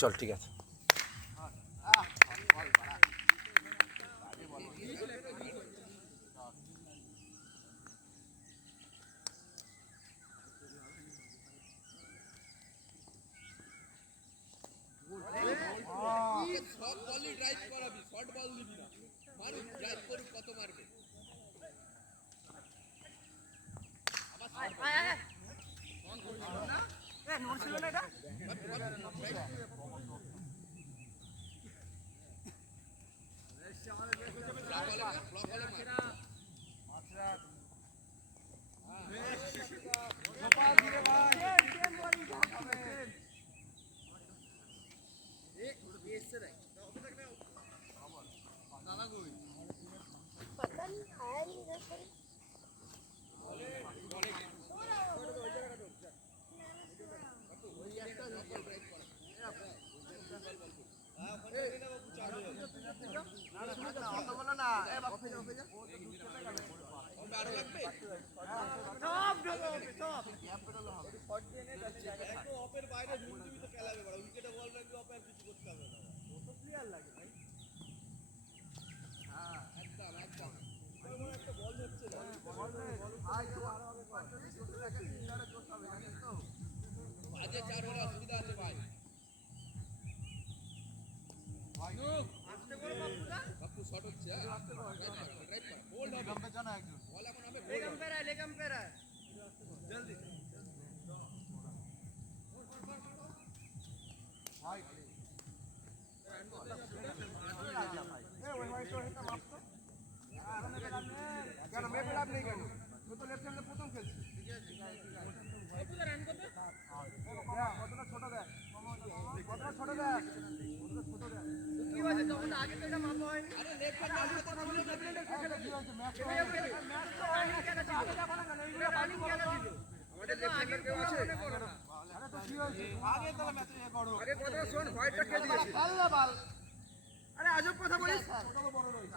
চল ঠিক আছে। আরে আজব কথা বলিস,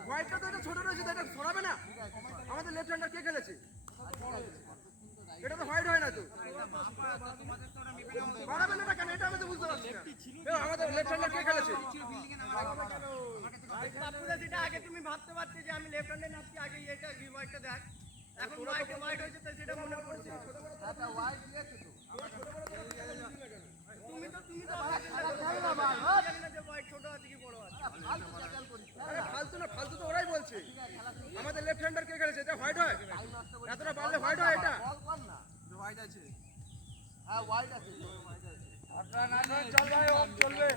হোয়াইটটা তো এটা ছোট রয়েছে, এটা ছড়াবে না। আমাদের লেফট হ্যান্ডার কে খেলেছে? এটা তো হোয়াইট হয় না তো, বাড়াবে না কেন? এটা আমি তো বুঝতে পারছি না। আমাদের লেফট হ্যান্ডার কে খেলেছে? যেটা আগে তুমি ভাবতে পারতে যে আমি লেফট হ্যান্ডে নাচছি, আগে এটা হোয়াইটটা দেখ, এখন হোয়াইট হয়েছে তো সেটা মনে পড়ছে। তুমি তো ছোট আছে কি বড় আছে? ফালতু না, ফালতু তো ওরাই বলছে। আমাদের লেফট হ্যান্ডার কে খেলেছে? এটা হোয়াইট হয়? এতটা পারলে হোয়াইট হয়? এটা হোয়াইট আছে। হ্যাঁ হোয়াইট আছে। আপনারা না না চল ভাই, অফ চলবে।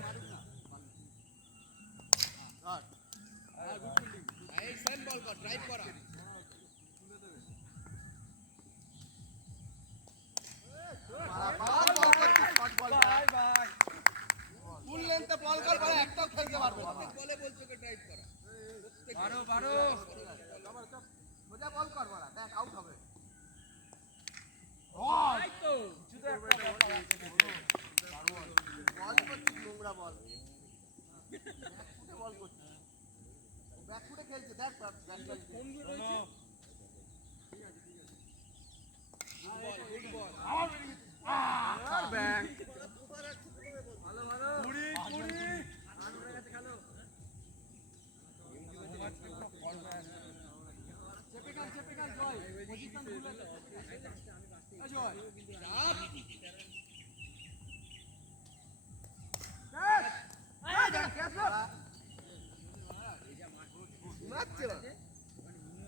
এই সেম বল কর, ড্রাইভ করা। ফুল লেন্থে বল কর, বল একটাও খেলতে পারবে না। বলে বলছো কে ড্রাইভ করা। 12 সোজা বল কর, বড়া দেখ আউট হবে। ওই তো কিছু একটা বল করছিস, নোংরা বল। ব্যাকফুটে বল করছিস, ব্যাকফুটে খেলছে দেখ, ব্যাকফুটে কোন দূর রয়েছে। গুড বল আমার আর ব্যাক ভালো ভালো 20 আনোর কাছে খেলো। চেপে গেল জয়, পজিশন ভুলে গেল। জয় চাপ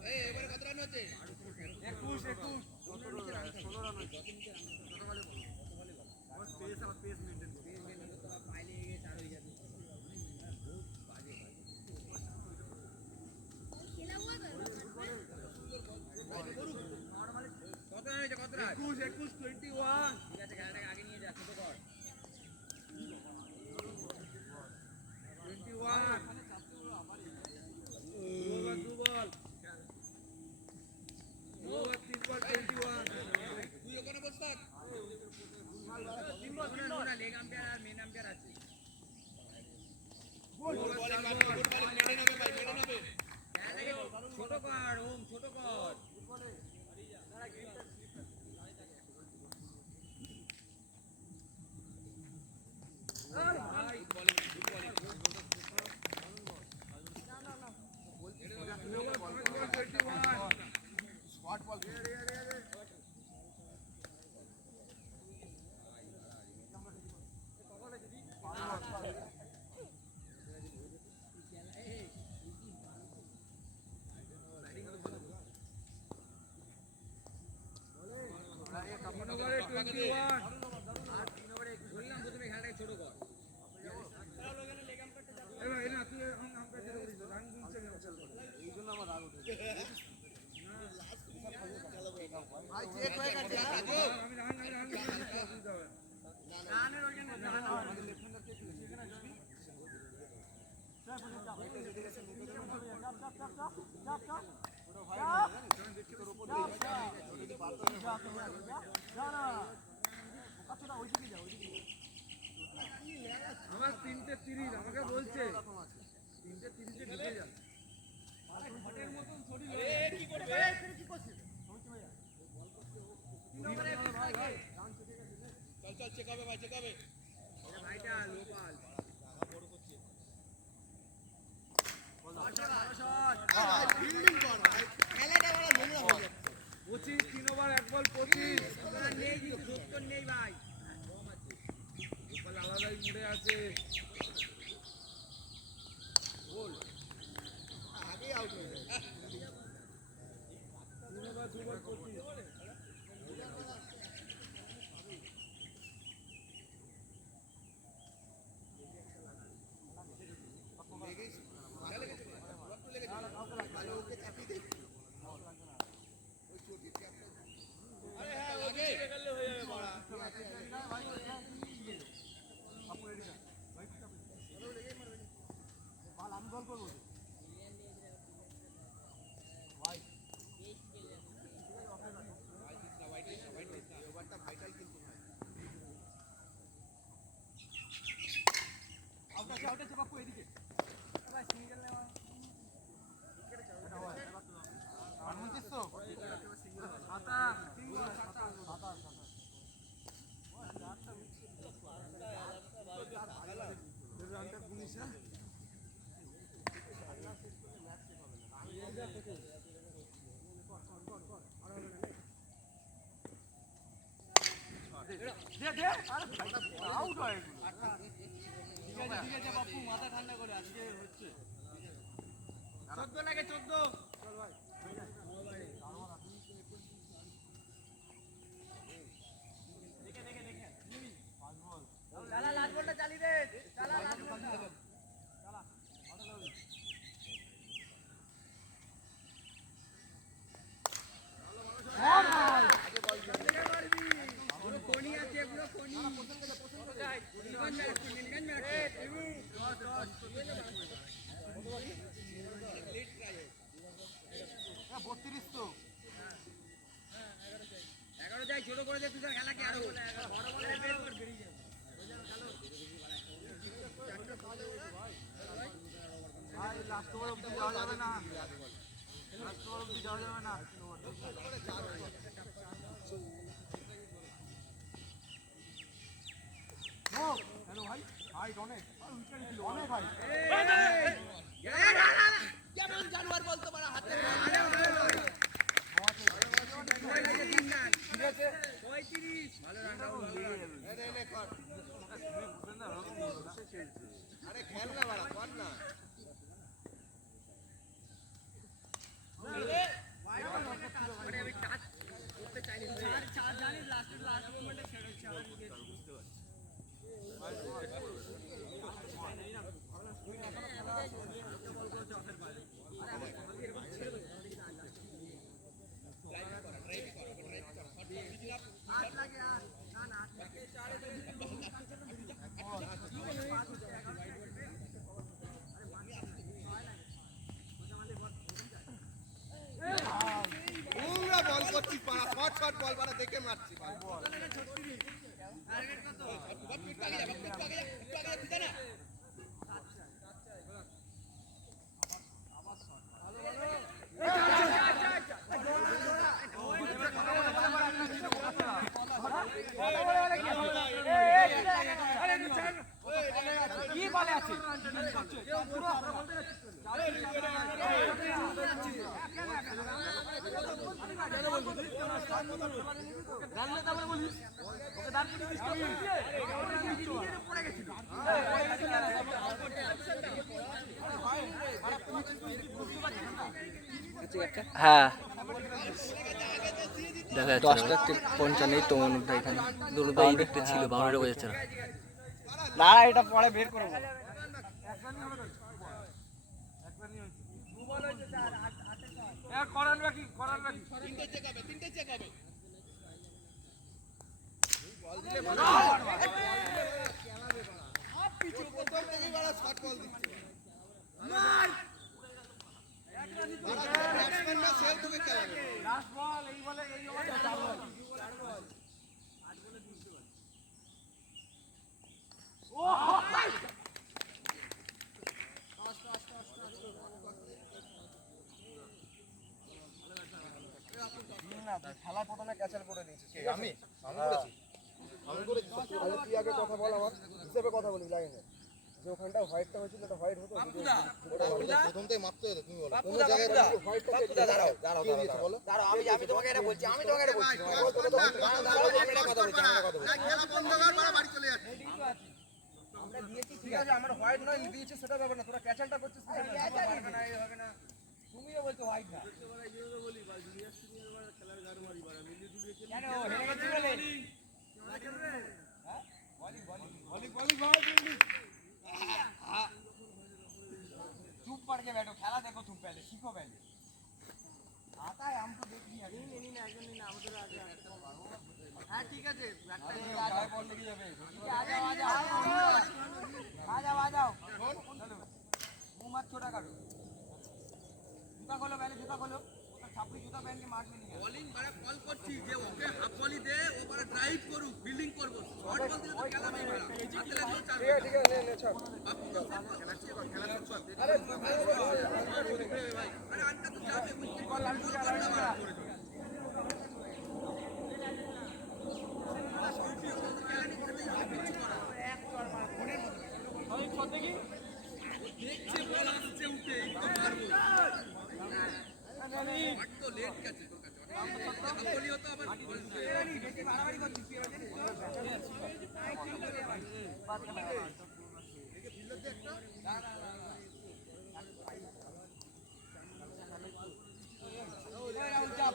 এবারে কত রান হচ্ছে? 21 16 রান হচ্ছে। লেগ আম্পায়ার আর মেন আম্পায়ার আছে ছোট কর ওম ছোট কর শর্ট বল ভাই চেক হয়ে গেছে আমার 3:30 আমাকে বলছে 3:30 ঢুকে যা ঘটের মতন শরীর কি করবে কি করছিস চল চেক হবে ভাই চেক হবে ভাইটা লোকাল ফিল্ডিং কর ভাই খেলাটা বড় নোংরা হয়ে যাচ্ছে 25 3 ওভার 1 বল 25 নেই কিন্তু সত্তর নেই ভাই গোপাল আলাদাই মুড়ে আছে বল আগে আউট হয়ে যায় 3 ওভার 2 বল 25 ছোট করে দে তুই খেলাকে আরো বড় বলে বের কর বেরিয়ে যাবে ভাই লাস্ট ওভার অবধি যাওয়া যাবে না লাস্ট ওভার অবধি যাওয়া যাবে না ও হ্যালো ভাই ভাই অনেক অনেক ভাই কেমন জানুয়ার বলতে পারা হাতে ঠিক আছে 35 ভালো রান আউট আরে খেল না বাড়া কর না মানে আমি টাচ করতে চাইনি চার জানি লাস্ট মোমেন্টে ছেড়ে হচ্ছে আমার বুঝতে বল করছিস পাড়া শর্ট শর্ট বল বাড়া দেখে মারছি টার্গেট কত কি বলে আছে হ্যাঁ দেখা যাচ্ছে 10:55 তো মনুটা এখানে দুটো এই দিকটা ছিল বাউন্ডারি বোঝা যাচ্ছে না না এটা পরে বের করবো করান বাকি তিনটে চেক হবে প্রথম থেকেই বড় শর্ট বল দিচ্ছে ব্যাটসম্যান না সেভ তোকে খেলাবে লাস্ট বল এই বলে এই ওভারে 4 বল খেলা প্রথমে ক্যাচার করে দিয়েছিস কে আমি করেছি তাহলে তুই আগে কথা বল আমার হিসেবে কথা বলি লাইনে যে ওখানটা হোয়াইটটা হয়েছিল এটা হোয়াইট হতো প্রথম থেকে মাপতে হতো তুমি বলো কোন জায়গায় হোয়াইটটা দাঁড়াও বলো আমি তোমাকে এটা বলছি আমি তোমাকে এটা বলছি আমি এটা কথা বলছি খেলা বন্ধ কর বাড়ি চলে যাচ্ছে আমরা দিয়েছি ঠিক আছে আমার হোয়াইট নয় দিয়েছি সেটা ব্যাপার না তোরা ক্যাচারটা করছিস পারবে না এই হবে না তুমিও বলছো হোয়াইট না বলি বা জুনিয়র সিনিয়র বড় খেলার গার মারি বড় মিলি দুলিয়ে কেন হেরে গেছি বলে হ্যাঁ বলি ভাই चुप पड़ के बैठो खेला देखो तुम पहले सीखो पहले आता है हमको देख लिया नहीं একজন नहीं ना আমাদের আগে হ্যাঁ ঠিক আছে ব্যাটটা বল লেগে যাবে आ जाओ चलो मुंह मत छोटा करो जूता खोलो पहले जूता खोलो ওটা ছাপড়ি জুতা पहन के मार में नहीं বোলিং মানে কল করছি যে ওকে হাফ বলই দে ও বড় ড্রাইভ করুক ফিল্ডিং করব শর্ট বল দিলে তো খেলা নেই ভাড়া হাতে লাগলো চার ঠিক আছে নে ছাড় আরে আরে আনটা তো যাবে উইকেট বল আনটা করতে দেখছে বল আসছে উঠে একটু মারবো তো লেট গেছে তোর কাছে হাফ বলি হতো আবার বেশি মারামারি করছিস তুই এবার জানিস চাপ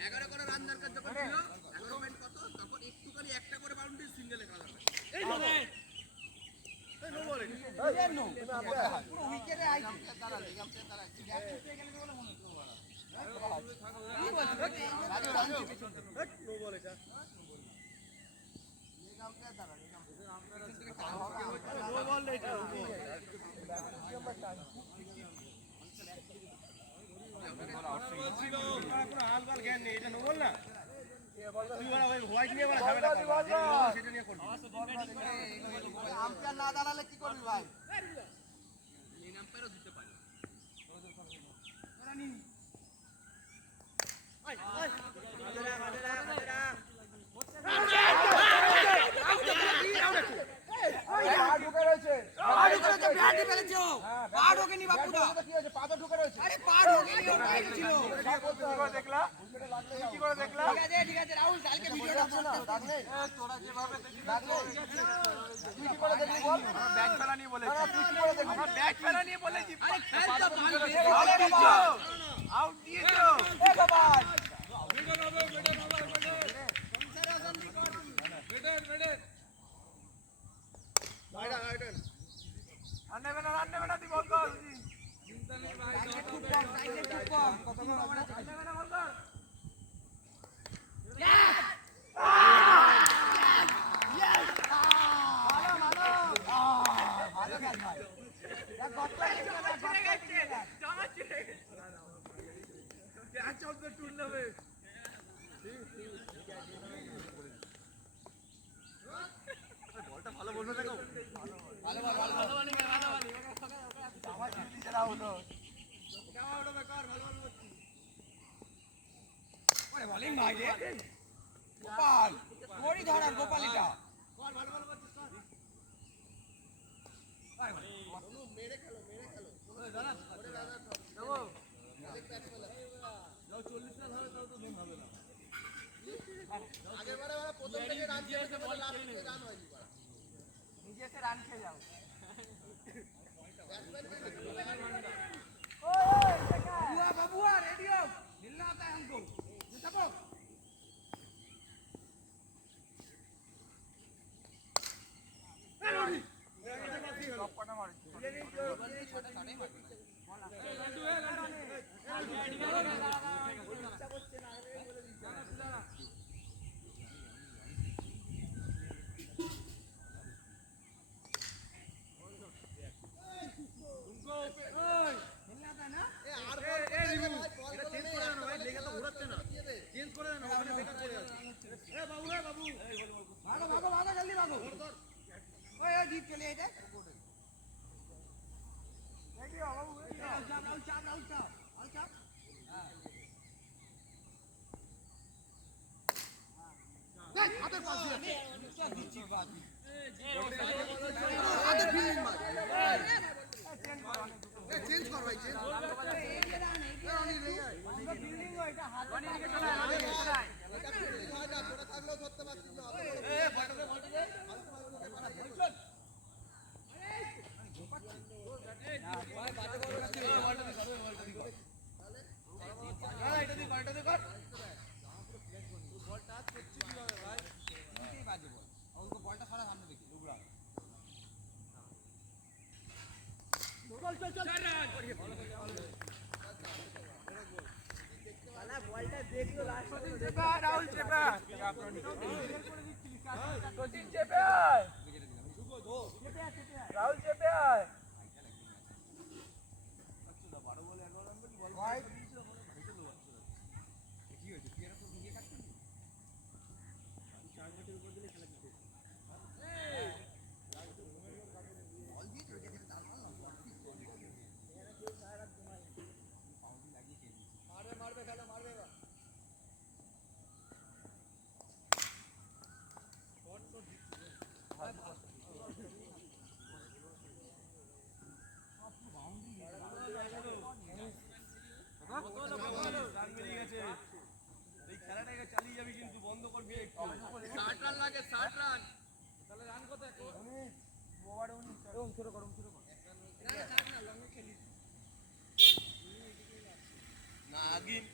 11 করে রান দরকার যখন ছিল 11 পয়েন্ট কত তখন একটুখানি একটা করে বাউন্ডারি সিঙ্গেলে খেলা হবে এই নো বলে পুরো উইকেটে আইছে দাঁড়া ব্যাট ছুটে গেলে বলে মনে হচ্ছে নো বল এটা নো বল এটা পুরো হালবাল জ্ঞান নেই এটা নো বল না তুই বড় ওই হোয়াইট নিয়ে বড় ঝামেলা সেটা নিয়ে করবি আম্পায়ার না দাঁড়ালে কি করবি ভাই মেন আম্পায়ারও দিতে পারে বলিং ভাই রে গোপাল তোরই ধরার গোপালিটা আগেরবারে ওরা প্রথম থেকে রান খেয়েছে বলে লাস্ট থেকে রান হয়নি পারা। নিজে এসে রান খেয়ে যাও বাবুয়া রেডিও मिलना आता है हमको देखो চেঞ্জ কর ভাই চেঞ্জ থাকলেও ধরতে পারছিস না বলটা সারা সামনে দেখি লুবরা রাহুল চেপা সচিন চেপে রাহুল চেপে নাগিন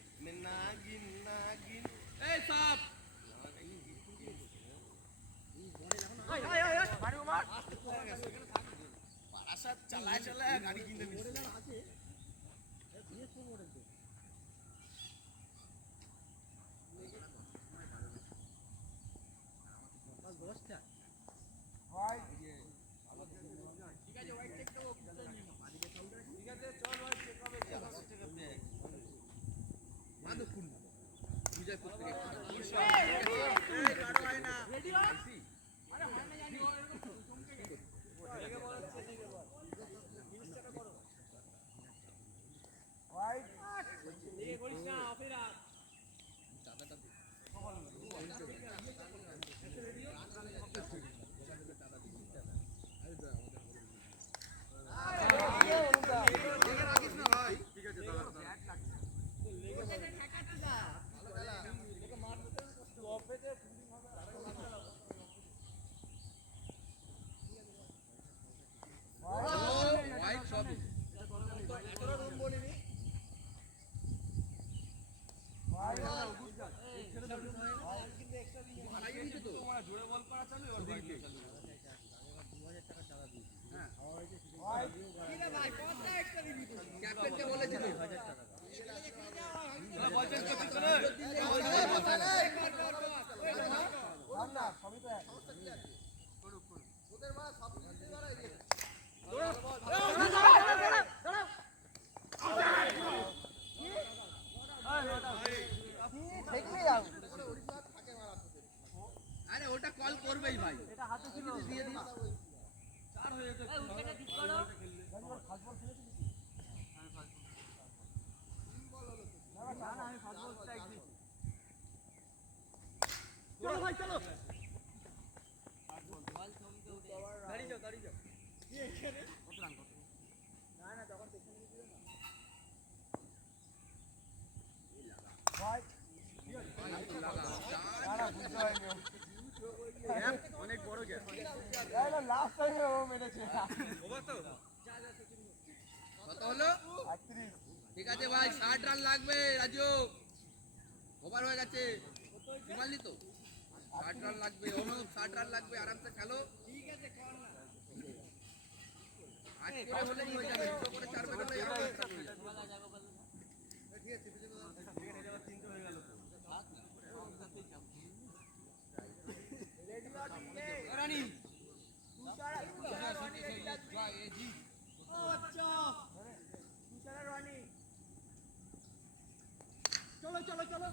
নাগিন নাগিন এই সাপ পারাসাত চালায় চালায় গাড়ি কিনে নিচ্ছে আরে ওটা কল করবেই ভাই এটা হাতে ছিল দিয়ে দিস চলো ভাই চলো দাঁড়িয়ে যাও দাঁড়িয়ে যাও অনেক বড় গ্যাপ লাস্ট টাইমে ও মেরেছে কত হলো 38 ঠিক আছে ভাই 60 রান লাগবে রাজু ওভার হয়ে গেছে মারলি তো 60 রান লাগবে অনুপ 60 রান লাগবে আরামসে খেলো ঠিক আছে কর না আজ করে হলেই হয়ে যাবে 2 করে 4 ব্যাট হলে যাবে ঠিক আছে তিনটে হয়ে গেল রানি চলো চলো চলো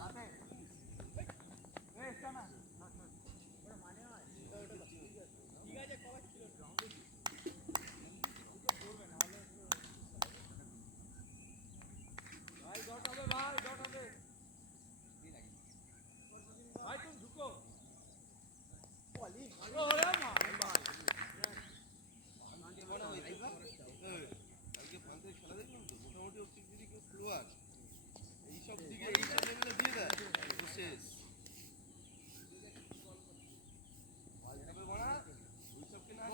ভাই ডট হবে ভাই ডট হবে ভাই তুমি ঢুকো ওরে মা ভাই কালকে ফ্রান্সের খেলা দেখলাম তো মোটামুটি অপটিক দিদি কেউ স্লোয়ার এইসব দিকে এই লেভেলে দিয়ে দেয় তো শেষ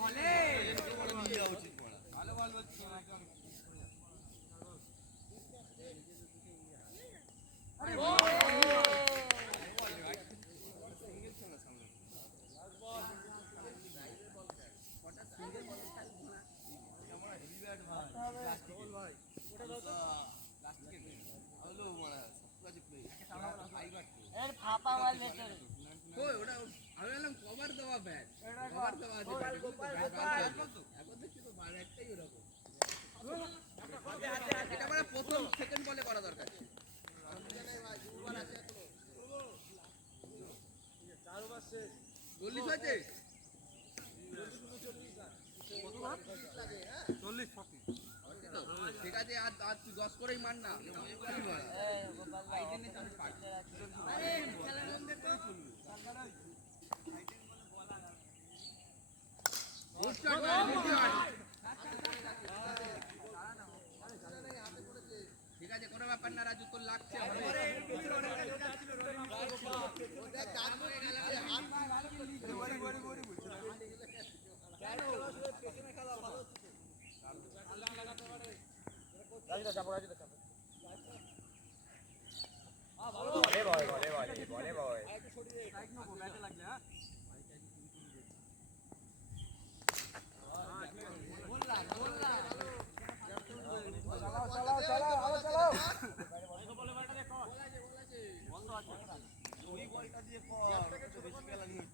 বলে নিয়ে যাওয়া উচিত ভালো বল বলছি এর ফাপা বল ভেতরে কই ওটা আমি বললাম কভার দেওয়া ব্যাট কভার দেওয়া আছে গোপাল এখন দেখছি তো বার একটাই ওরকম এটা মানে প্রথম সেকেন্ড বলে করা দরকার ছিল চল্লিশ হয়েছে 40 ঠিক আছে আর আর তুই 10 করেই মার না ঠিক আছে কোনো ব্যাপার না রাজু তোর লাগছে ওই বলটা দিয়ে কর বেশি খেলা নিয়ে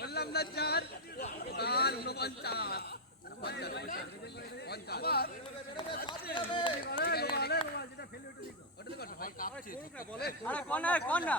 বললাম না 4 4 49 কোন না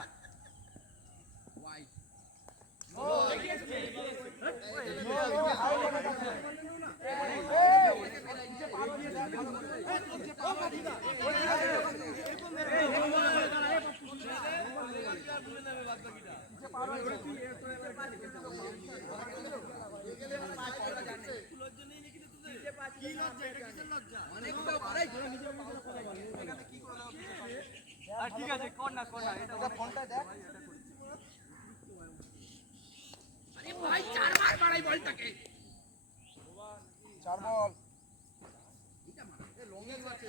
ঠিক আছে কোন না এটা ফোনটা দেখ আরে ভাই 4 বার মারাই বলটাকে 4 বল এটা মারা এ লং এজ আছে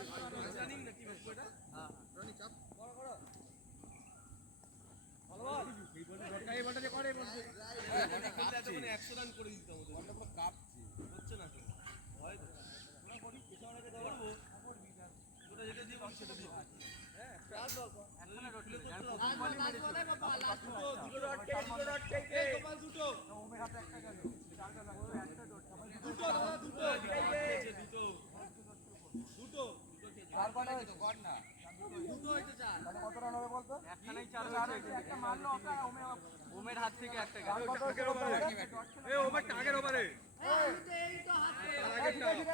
রানিং নাকি ব্যাপারটা হ্যাঁ রানি চাপ করো করো ভালো বল এই বলটা দরকার এই বলটা দিয়ে করে বলছে এটা করলে এত মানে 100 রান করে দিতে আমাদের বলটা পুরো কাঁপছে হচ্ছে না তো হয় তো না করি পিছনে দাও ওটা যেটা দিয়ে বলছি সেটা দিয়ে হ্যাঁ চার বল এখানে রটলে দুটো রট কে গোপাল দুটো একটা মারলো ওটা ওমের হাত থেকে একটা গেল এ ওভার টাগের ওভারে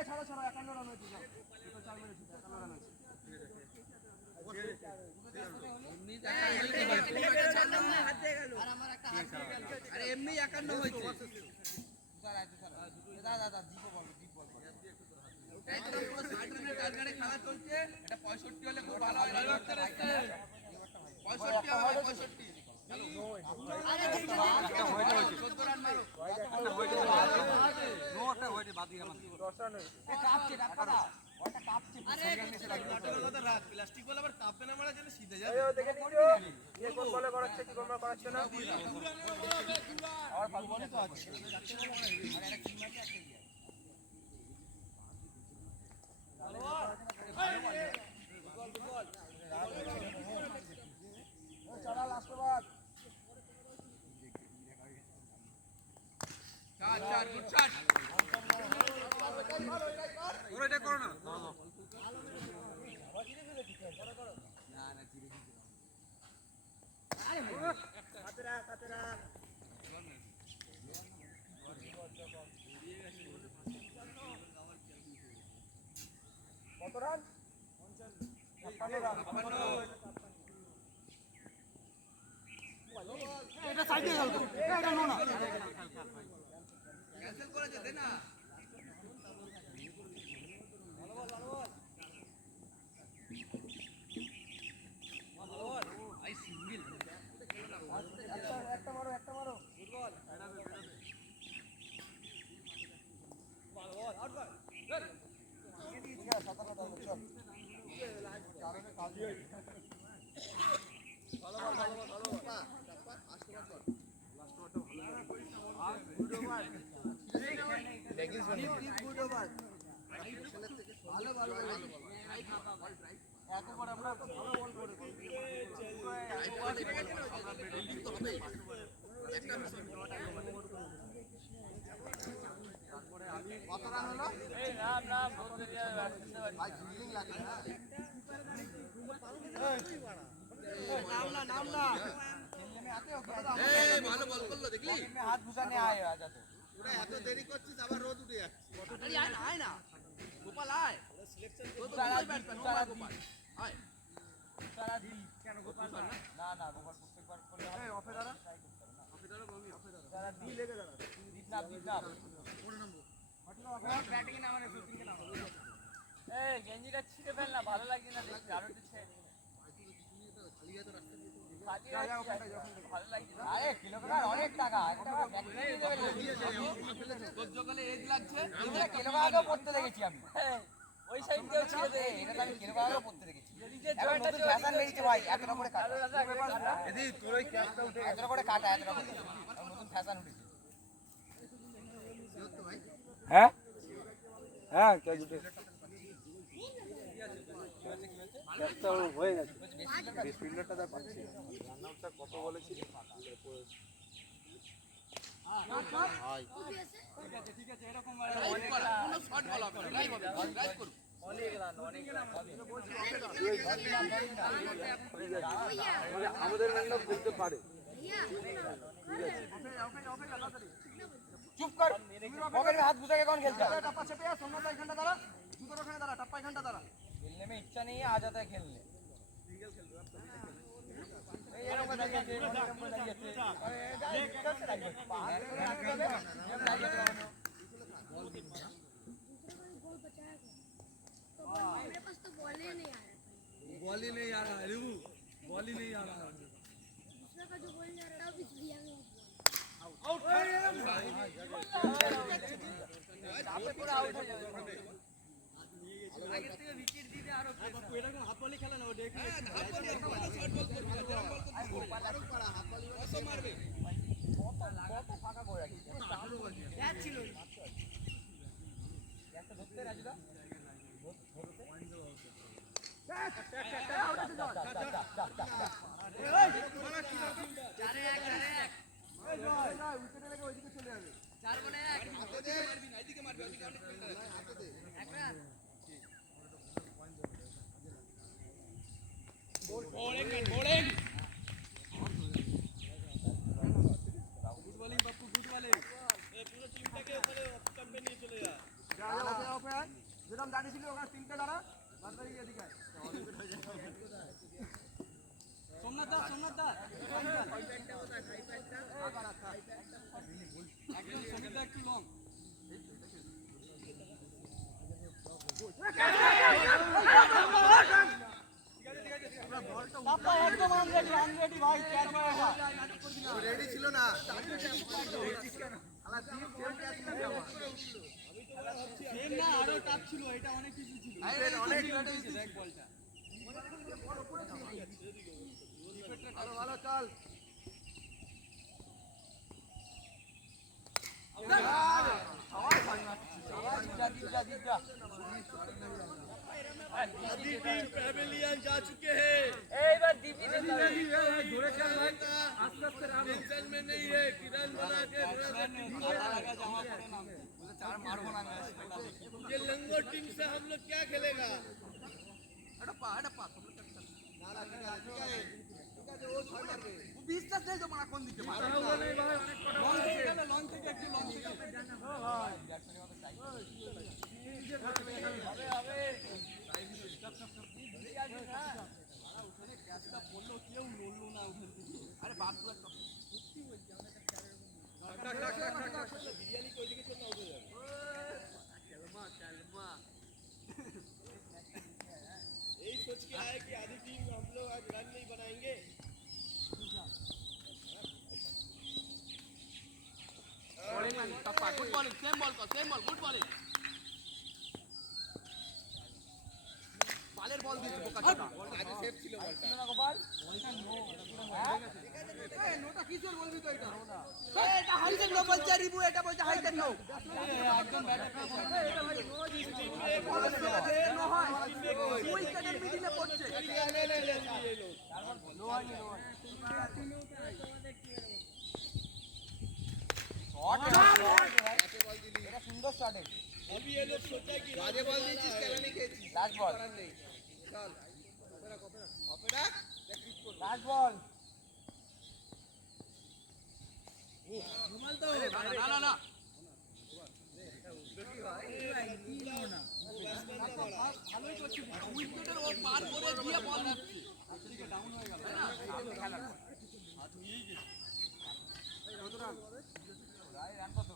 ছাড়ো 51 রান হয়েছে দুটো চার মেরেছে 51 রান হয়েছে আরে এমনি 51 হয়েছে দাদা দীপও বল ওটাই তো পুরো 60 রানের টার্গেটে খেলা চলছে এটা 65 হলে খুব ভালো হয় 65 হবে 65 আরে 14 রান মারো নোটা হইতে বাদ দিয়ে আমাদের 10 রান হয়েছে কাপছে ডাক্তাররা ওটা কাপছে আরে নাটকের কথা রাত প্লাস্টিক বল আবার কাপবে না মারা যেন সিধে যাবে এই দেখে নিও ये কোন বলে করাচ্ছে কি কোন করাচ্ছে না আর পাল বলে তো আছে আর একটা টিম আছে একটা গিয়া চলা লাস্ট ওভার চার গুড শট ওরা এটা করো না কত রান 56 রান এটা সাইডে গেল তো এটা নো না ক্যান্সেল করে দে না আই সিঙ্গেল একটা মারো কত রান হলো এই নাম ভাই ফিল্ডিং লাগে না नाम ना खेलने में आते हो क्या ए ভালো বল করলো দেখলি में हाथ घुसाने आए आ जाते ওরা এত দেরি করছিস আবার রোদ উঠে যাচ্ছে আরে আয় না গোপাল আয় সিলেকশন তো সারা ব্যাটসম্যান সারা গোপাল আয় সারা দিন কেন গোপাল না গোপাল প্রত্যেকবার করলে এই অফে দাঁড়া সারা দিন লেগে দাঁড়া দিনা কোন নম্বর হটলো অফে ব্যাটিং এ নামানে শুটিং এ নামানে এই গেঞ্জিটা ছিঁড়ে ফেল না ভালো লাগছে না দেখি আরো একটু ছেড়ে আরে কিলোগ্রাম অনেক টাকা একটা সহ্যকালে এজ লাগছে কিলোগ্রামও পড়তে দেখেছি আমি ওই সাইড দিয়েও ছিঁড়ে দেয় এটা আমি কিলোগ্রামও পড়তে দেখেছি এখন নতুন ফ্যাশন বেরিয়েছে ভাই এতটা করে কাটা এদি তোর ওই ক্যাপটা উঠে এতটা করে কাটা এতটা করে নতুন ফ্যাশন উঠেছে হ্যাঁ হ্যাঁ ক্যাচ উঠে একটা হয়ে গেছে ফিল্ডারটা তার পাচ্ছি রানআউটটা কত বলেছিল ঠিক আছে এরকম কোনো শট বল হবে ড্রাইভ হবে ড্রাইভ করুন আমাদের ম্যানরা খেলতে পারে চুপ কর পকেট में हाथ घुसा के कौन खेलता है टप्पा छपे सोमनाथ भाई घंटा दारा जूता रखने दारा टप्पा घंटा दारा खेलने में इच्छा नहीं है आ जाता है खेलने ये लोग बताइए थे नंबर बताइए थे अरे कैसे लाइए बाहर से आगे जावे जब लाइए तो मेरे पास तो बॉल ही नहीं आ रहा बॉल ही नहीं आ रहा है रिवू बॉल ही नहीं आ रहा है दूसरा का जो बॉल नहीं आ रहा पिच दिया गया आउट चापे पूरा आउट हो जाए আগে থেকে উইকেট দিতে আরো এরকম হাফ বলই খেলে না ও দেখি হাফ বল শর্ট বল করবে লং বল করবে গোপাল আরো পাড়া হাফ বল কত মারবে কত ফাঁকা করে রাখি ক্যাচ ছিল ক্যাচটা ধরতে রাজুদা একদম আনরেডি ভাই ক্যাচ হয়ে গেল রেডি ছিল না সেম না আরো টাপ ছিল এটা অনেক কিছু ছিল অনেক দেখ বলটা ভালো চল पैवेलियन जा चुके हैं धोरे खेल भाई आस्ते आस्ते टेंशन में नहीं है किरण बना के ये लंगोट टीम से हम लोग क्या खेलेगा বিশ্বাস নেই তো মারা কোন দিকে মারা नहीं भाई अनेक पटा লং থেকে একটু লং থেকে আরে বাপ বিরিয়ানি কই দিকে চল না উঠে যাবে यही सोच के आए कि आधी टीम हम लोग आज रन नहीं बनाएंगे good bowling same ball good bowling বালের বল দিতে বোকা চোদা আজ সেফ ছিল বলটা না গোপাল বলটা নো হ্যাঁ নোটা কিসের বলবি তো এটা এটা হাইটেক নো বলছে রিবু এটা বলছে হাইটেক নো একদম ব্যাটার এটা ভাই নো হয় উইকেটের মিডলে পড়ছে নো হয় এটা সুন্দর শট अभी ये लोग सोचा कि বাজে বল দিয়েছিস কেন নি খেয়েছিস লাস্ট বল নেই চল অপেরা লাস্ট বল না না ভালোই করছি উইকেটের ও পার করে দিয়ে বল দিচ্ছে ডাউন হয়ে গেল না সামনে খেলা নিয়েই গেছে কত রান রান কত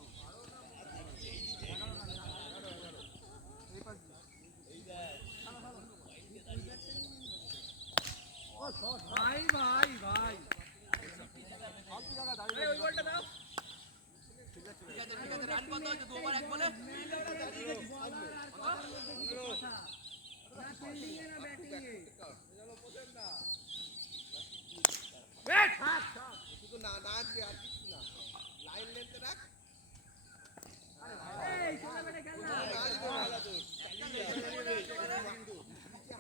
भाई भाई भाई अरे ওই বলটা দাও ঠিক আছে রান কত হচ্ছে দু ওভার এক বলে শুধু না না দিয়ে আর কিছু না লাইন লেনতে রাখ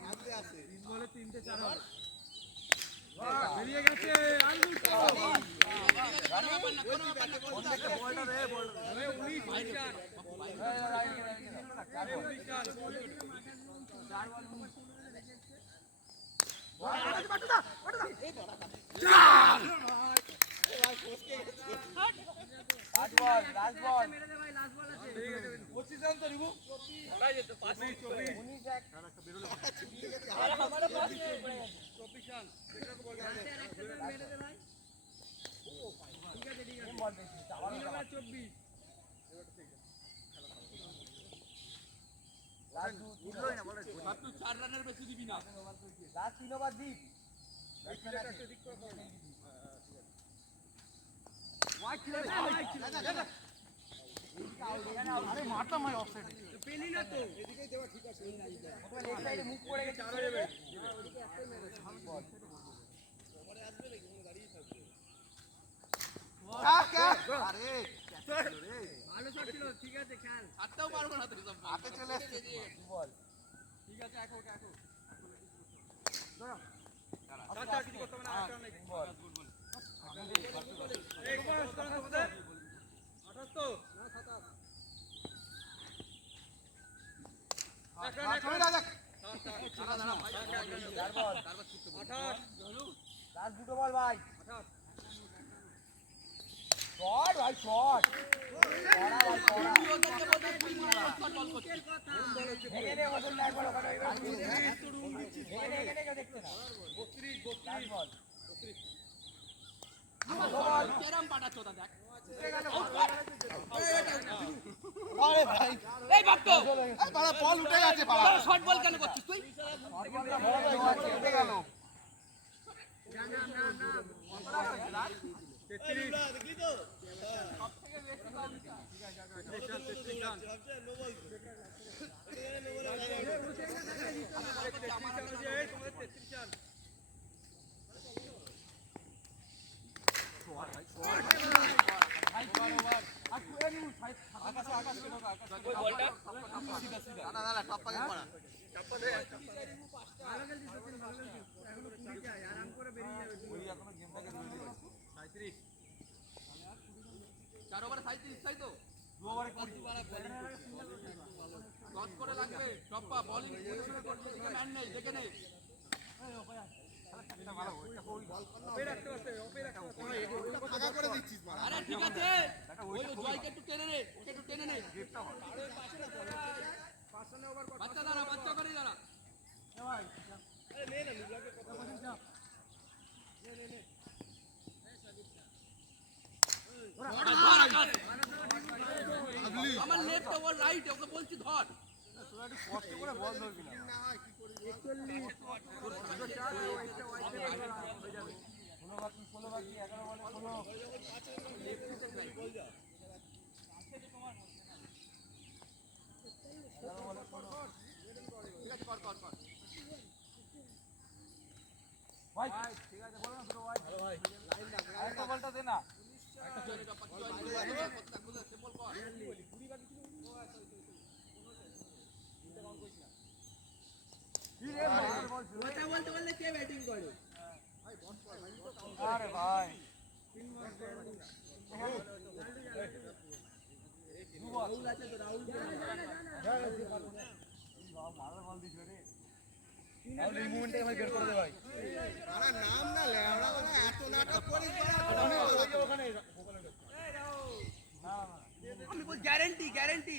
হাতে আছে বলে তিনটে চার বেরিয়ে গেছে আলু রান ব্যাপার না কোনো ব্যাপার না বলটা রে বলটা রে 19 চার লাস্ট বল পজিশন তো রিবু ভাই ये तो 5 24 19 এক अरे हमारे पास प्रोफेशन बेटा को बोल रहा है বল বেশি চাওয়ার 24 লাস্ট দুটোই না বলে মাত্র 4 রানের বেশি দিবি না লাস্ট 3 ওভার দিবি আরে মারতাম ভাই অফসাইডে পেলি না তো এদিকেই দেওয়া ঠিক আছে ওখানে লেগ সাইডে মুখ পড়ে গেছে চার যাবে আরে ভালো শট ছিল ঠিক আছে খেল হাতটাও পারবো না তো সব হাতে চলে আসছে বল ঠিক আছে এখন আচ্ছা কিছু করতে হবে না একটা নাই বল এক বল তোমাদের 28 তো না 27 ছবি না দেখ চার বল 28 লাস্ট দুটো বল ভাই 28 শট ভাই শট ভেঙে দে ওজন না একবার ওখানে ভেঙে দে দেখতে না 32 বল কেরাম পাঠাচ্ছ দেখ এই ভক্ত বল উঠে গেছে পাড়া শর্ট বল কেন করছিস তুই? উঠে গেল। চার ওভারে 37 তাই তো? দশ করে লাগবে টপ্পা বোলিং পজিশনে করতে ম্যান নেই দেখে নেই। আরে ঠিক আছে ওই জয়কে একটু টেনে নে, ওকে একটু টেনে নে। বাচ্চা দাঁড়া, বাচ্চা করে দাঁড়া। আমার লেফট ওভার রাইট ওকে বলছি ধর। কষ্ট করে বল ধরবি না। 16 বাকি 11 বলে 16। ভাই ঠিক আছে বলো না ভাই আরেকটা বলটা দে না। বলতে বলতে কে ব্যাটিং করে? আরে ভাই আমি বল গ্যারান্টি গ্যারান্টি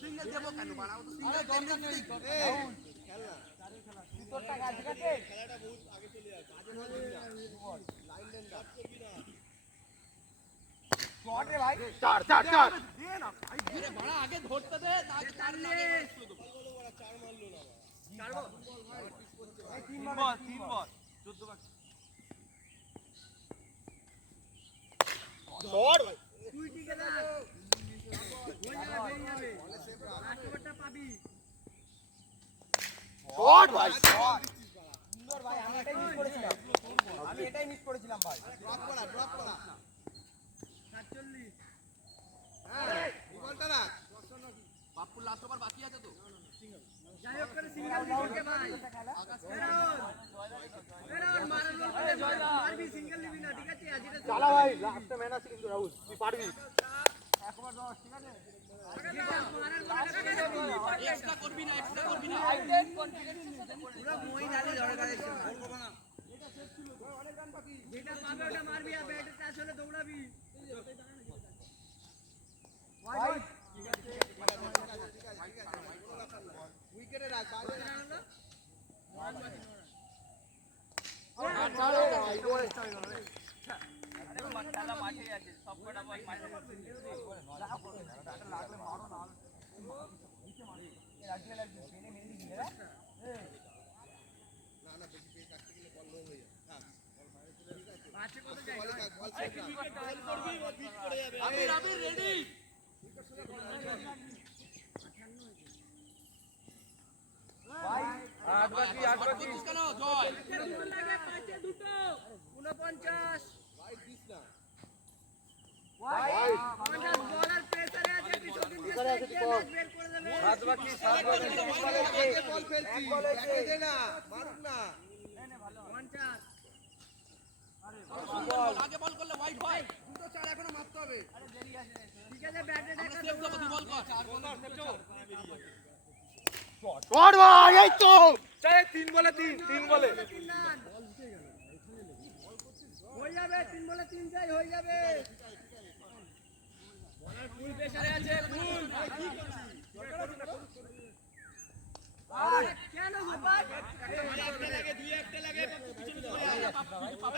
সিঙ্গেল দেবো কেন বাড়াও তো সিঙ্গেল দরকার নেই। তোরটা কাজ কাটে শটে ভাই চার চার চার আরে বাড়া আগে ধরতে দে তাকে চার নে। তিন বল 14 বাকি। শট ভাই তুই টিকে থাক হয়ে যাবে বেরিয়ে যাবে লাস্ট ওভারটা পাবি। শট ভাই সুন্দর ভাই আমি এটাই মিস করেছিলাম ভাই। ড্রপ করা 47 বলটা না বাপ্পু লাস্ট ওভার বাকি আছে তো? যাই হোক করে সিঙ্গেল দিবি ভাই ফেরাউন মারানোর পরে মারবি সিঙ্গেল দিবি না ঠিক আছে আজ এটা চালা ভাই লাস্টে ম্যান আছে কিন্তু রাহুল তুই পারবি একবার 10 ঠিক আছে এক্সট্রা করবি না এক্সট্রা করবি না। পুরো মই নালি দরকার আছে যেটা পাবে ওটা মারবি আর ব্যাটে টাচ হলে দৌড়াবি ভাই উইকেটে রাখ বাইরে খেলা মাঠে আছে সব কটা বল মাঠে লাগলে মারো না নিচে মারো লাগবে মেরে মেরে দিলে রে না না বেশি পেয়ে কাটতে গেলে বল লো হয়ে যায় পাঁচে কত যায় আবির আবির রেডি ভাই 8 বাকি কেন জয় দুটো লাগে পাঁচে দুটো 49 ভাই দিস না ভাই 50 বলার প্রেসারে আছে পিছন দিয়ে ম্যাচ বের করে দেবে 7 বাকি 7 বাকি আগে বল ফেলছি ব্যাটে দে না মারুক না 50 আগে বল করলে হোয়াইট হয়। দুটো চার এখনো মারতে হবে ঠিক আছে ব্যাটে আমরা দেখা সেভ দেবো তুই বল কর। শট ভাই এই তো চাই 3 বলে 3 বলে হয়ে যাবে 3 বলে 3 চাই হয়ে যাবে বলার ফুল প্রেসারে আছে ফুল কেন ভাই একটা লাগে, দুই একটা লাগে, বাপু পিছনে চলে যা।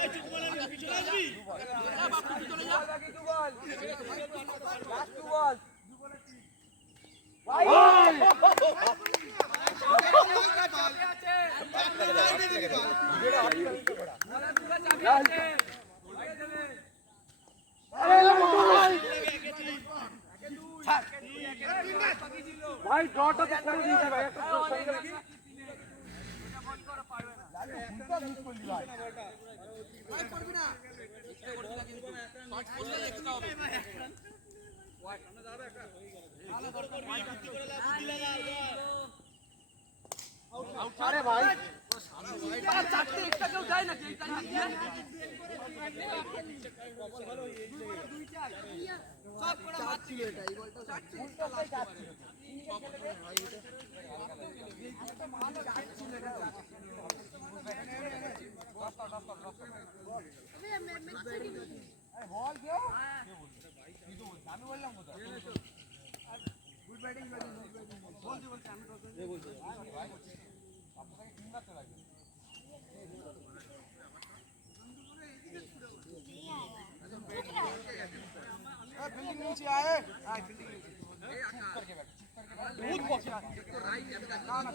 এই চুপ বলে পিছনে আসবি। যা বাপু পিছনে যা। বাকি 2 বল লাস্ট 2 বল ভাই ড্রটা তো করে দিয়েছে ভাই একটা আরে ভাই চারটে একটা কেউ যায় নাকি এই টাইমে দিয়ে সব করে মারছিল এটা এই বলটা চারটে একটা লাস্ট ছিল বল কেউ আমি বললাম কোথায় গুড ব্যাটিং বলছি আমি বলছি আপনাকে তিন মারতে লাগবে फील्डिंग नीचे आए हां फील्डिंग नीचे चुप करके बैठ बहुत बॉक्स राइट ना ना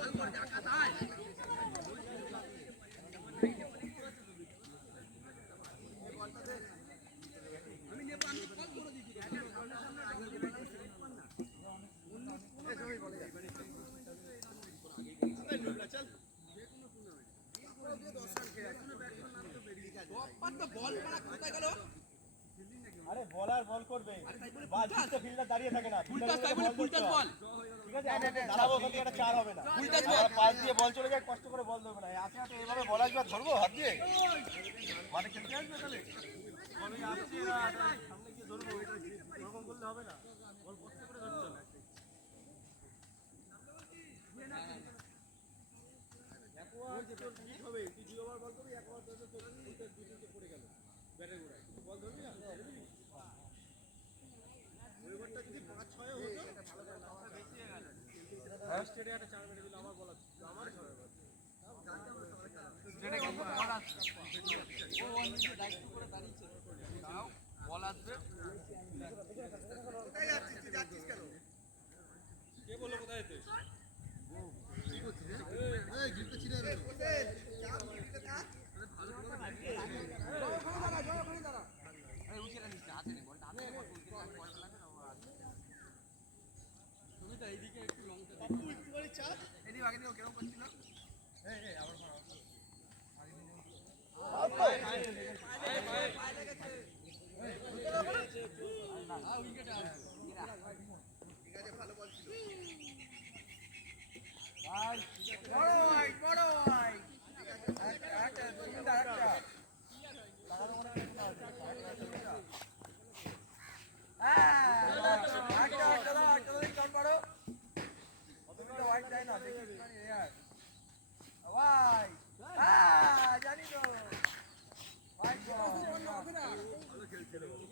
আমি নেব আমি কল করে দিছি চল বল মারা কোথায় গেল আরে বলার বল করবে বাজি তো ফিল্ডার দাঁড়িয়ে থাকে না ফুল টাচ তাই বলে ফুল টাচ বল ঠিক আছে দাঁড়াবো ওখানে একটা চার হবে না ফুল টাচ বল পাস দিয়ে বল চলে যায় কষ্ট করে বল দেবে না আছে তো এইভাবে বল আসবে ধরবো হাত দিয়ে মাঠে খেলতে আসবে তাহলে বলে আসছে না সামনে গিয়ে ধরবো এটা এরকম করলে হবে না বল কষ্ট করে ধরতে হবে একবার যে তোর ঠিক হবে তুই 2 ওভার বল করবি একবার ধরে তোর দুটো তিনটে পড়ে গেল ব্যাটের গোড়ায় তুই বল ধরবি না ওই ওভারটা যদি 5-6 হতো স্টেডে একটা 4 মিনিট দিলে আমার বল আমার যেটা কি বল আসছে ও অনেকে দায়িত্ব করে দাঁড়িয়েছে দাও বল আসবে কোথায় যাচ্ছিস তুই যাচ্ছিস কেন কে বললো কোথায় যেতে এই গিফট ছিড়ে রে ওতে চাপ দিতে থাক ভালো করে দাঁড়া আরে উচিরা নিচে হাতে নে বলটা হাতে নে বল বল লাগবে না তুমি তো এইদিকে একটু লং বাপু একটু বাড়ি চাপ এদিকে আগে দিও কেমন করছিল এই আবার উইকেটে আছে ঠিক আছে ভালো বল ছিল ভাই বড় ভাই একটা সুন্দর একটা লাগানো মনে একটা কাট করো অতটা হোয়াইট যায় না দেখি মানে यार ভাই জানি তো হোয়াইট বল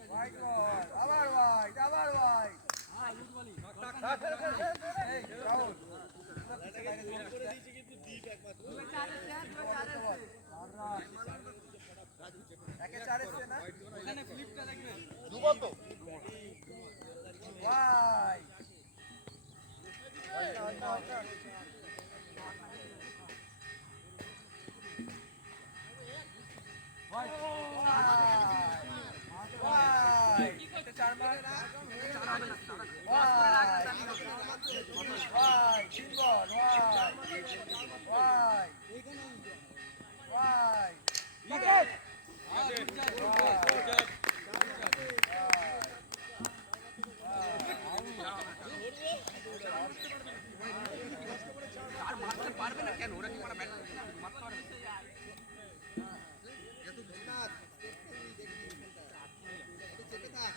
হোয়াইট বল আবার ভাই হ্যাঁ লুট বলি এই রাহুল করে দিয়েছে কিন্তু দ্বীপ একমাত্র একে 4 এসছে না ওখানে ফ্লিপটা দেখবে দুবল তো ভাই ভাই একটা 4 মার ভাই 3 বল ভাই উইকেট আর মারতে পারবে না কেন ওরা কি মারা ব্যাট মারতে পারবে এত বিনাত চেপে থাক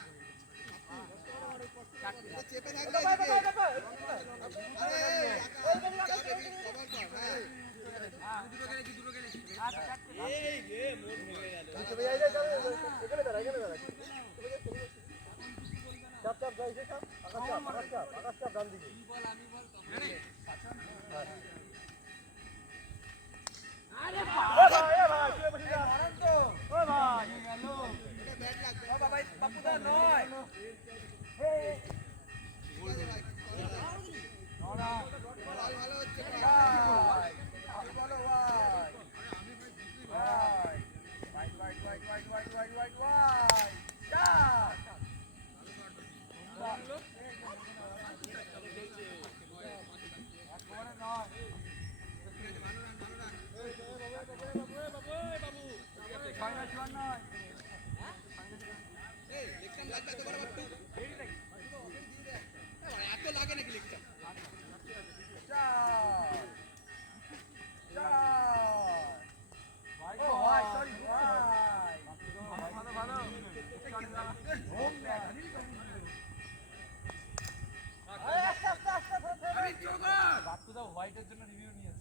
চেপে থাক আরে দুটো গেলে এই রে মোর ভেঙে গেল এত লাগে নাকি লিখটা? হোয়াইটের জন্য রিভিউ নিয়েছে।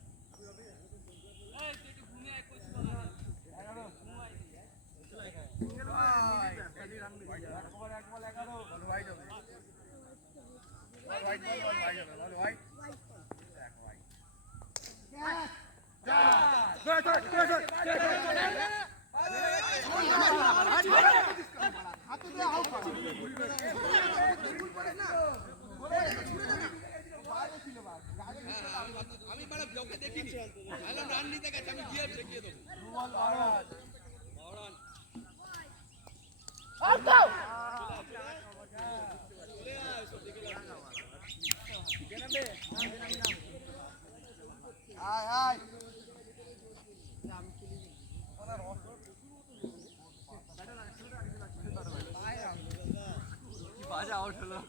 আমি মানে ব্লকে দেখিনি, ভালো রান নিতে গেছে, আমি গিয়ে দেখিয়ে দেবো। বাজে আউট হলো।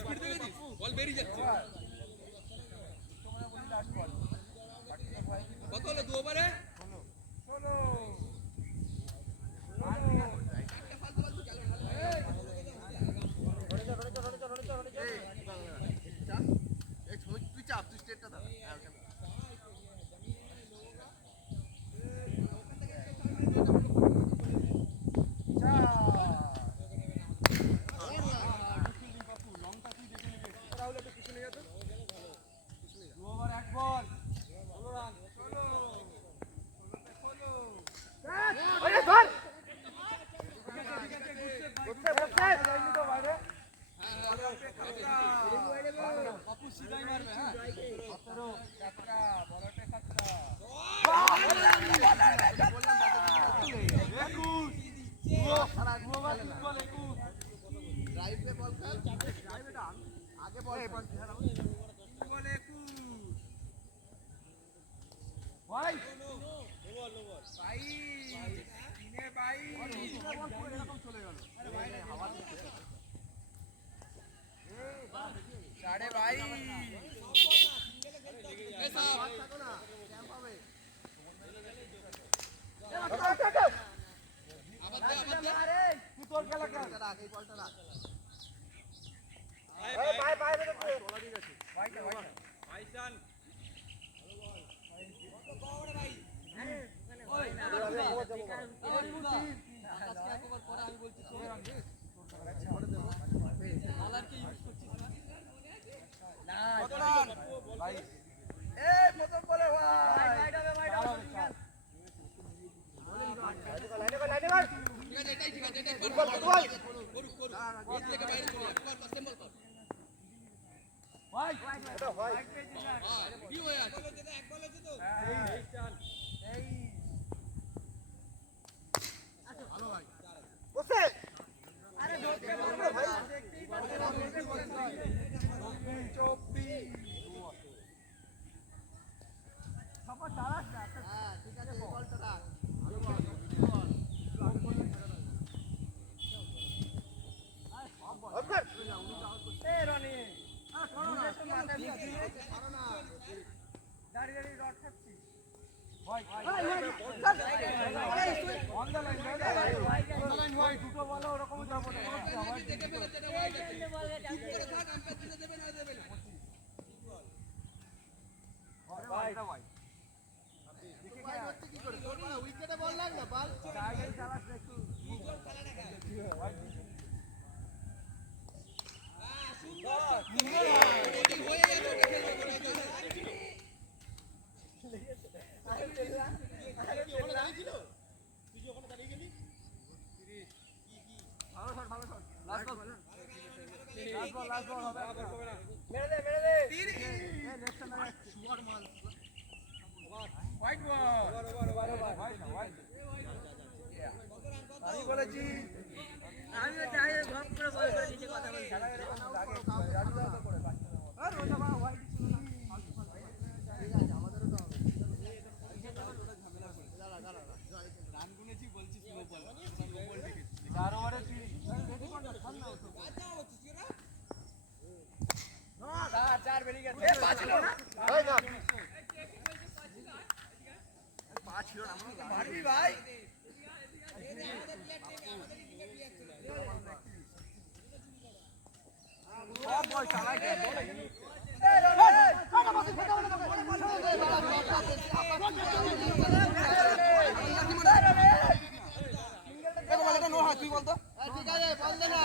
স্পিড দেখেছিস, বল বেরিয়ে যাচ্ছে। কত হলো 2 ওভারে? তুই চাপ, তুই স্টেটটা দাও। হোয়াইট বল আমি বলেছি আমিও চাই ঘপ করে বল করে নিচে কথা বলছি চার বেরিয়ে গেছে মারবি ভাই তুই বলতো ঠিক আছে বল দে না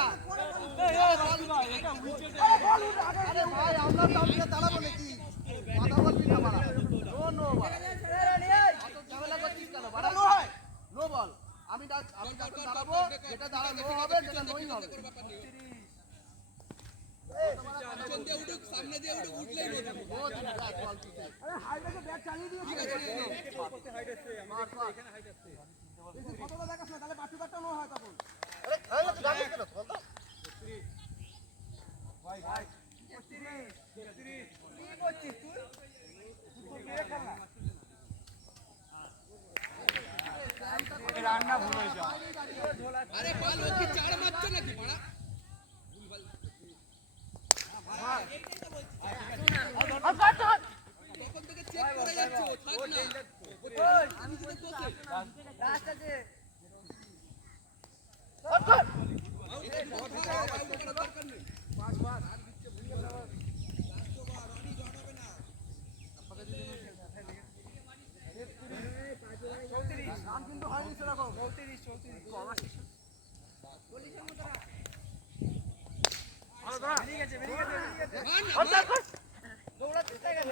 আরে ভাই আমরা তো আপনাকে দাঁড়াবো নাকি কথা বলবি না মারা নো ঝামেলা করছিস কেন বাড়া নো হয় নো বল আমি যখন দাঁড়াবো যেটা দাঁড়া নো হবে সেটা নোই হবে সামনে দিয়ে উঠলেই আরে হাইডে ব্যাট চালিয়ে দিয়েছে ঠিক আছে মার মার এই ফটোটা দেখাস না তাহলে বাকি ব্যাটটা নো হয় তখন আরে খাই না তুই গাড়ি কেন বল তো ভাই ভাই 33 কি করছিস তুই তুই মেরে খেল না এই রান্না ভুল হয়েছে আরে বল ও কি চার মারছে নাকি বড়া তখন থেকে চেক করে যাচ্ছে ও থাক না আমি যদি তোকে রাস্তা আছে নাম কিন্তু হয়নি সেরকম 34 কম আসিস বেরিয়ে গেছে দৌড়াতে চাই গেল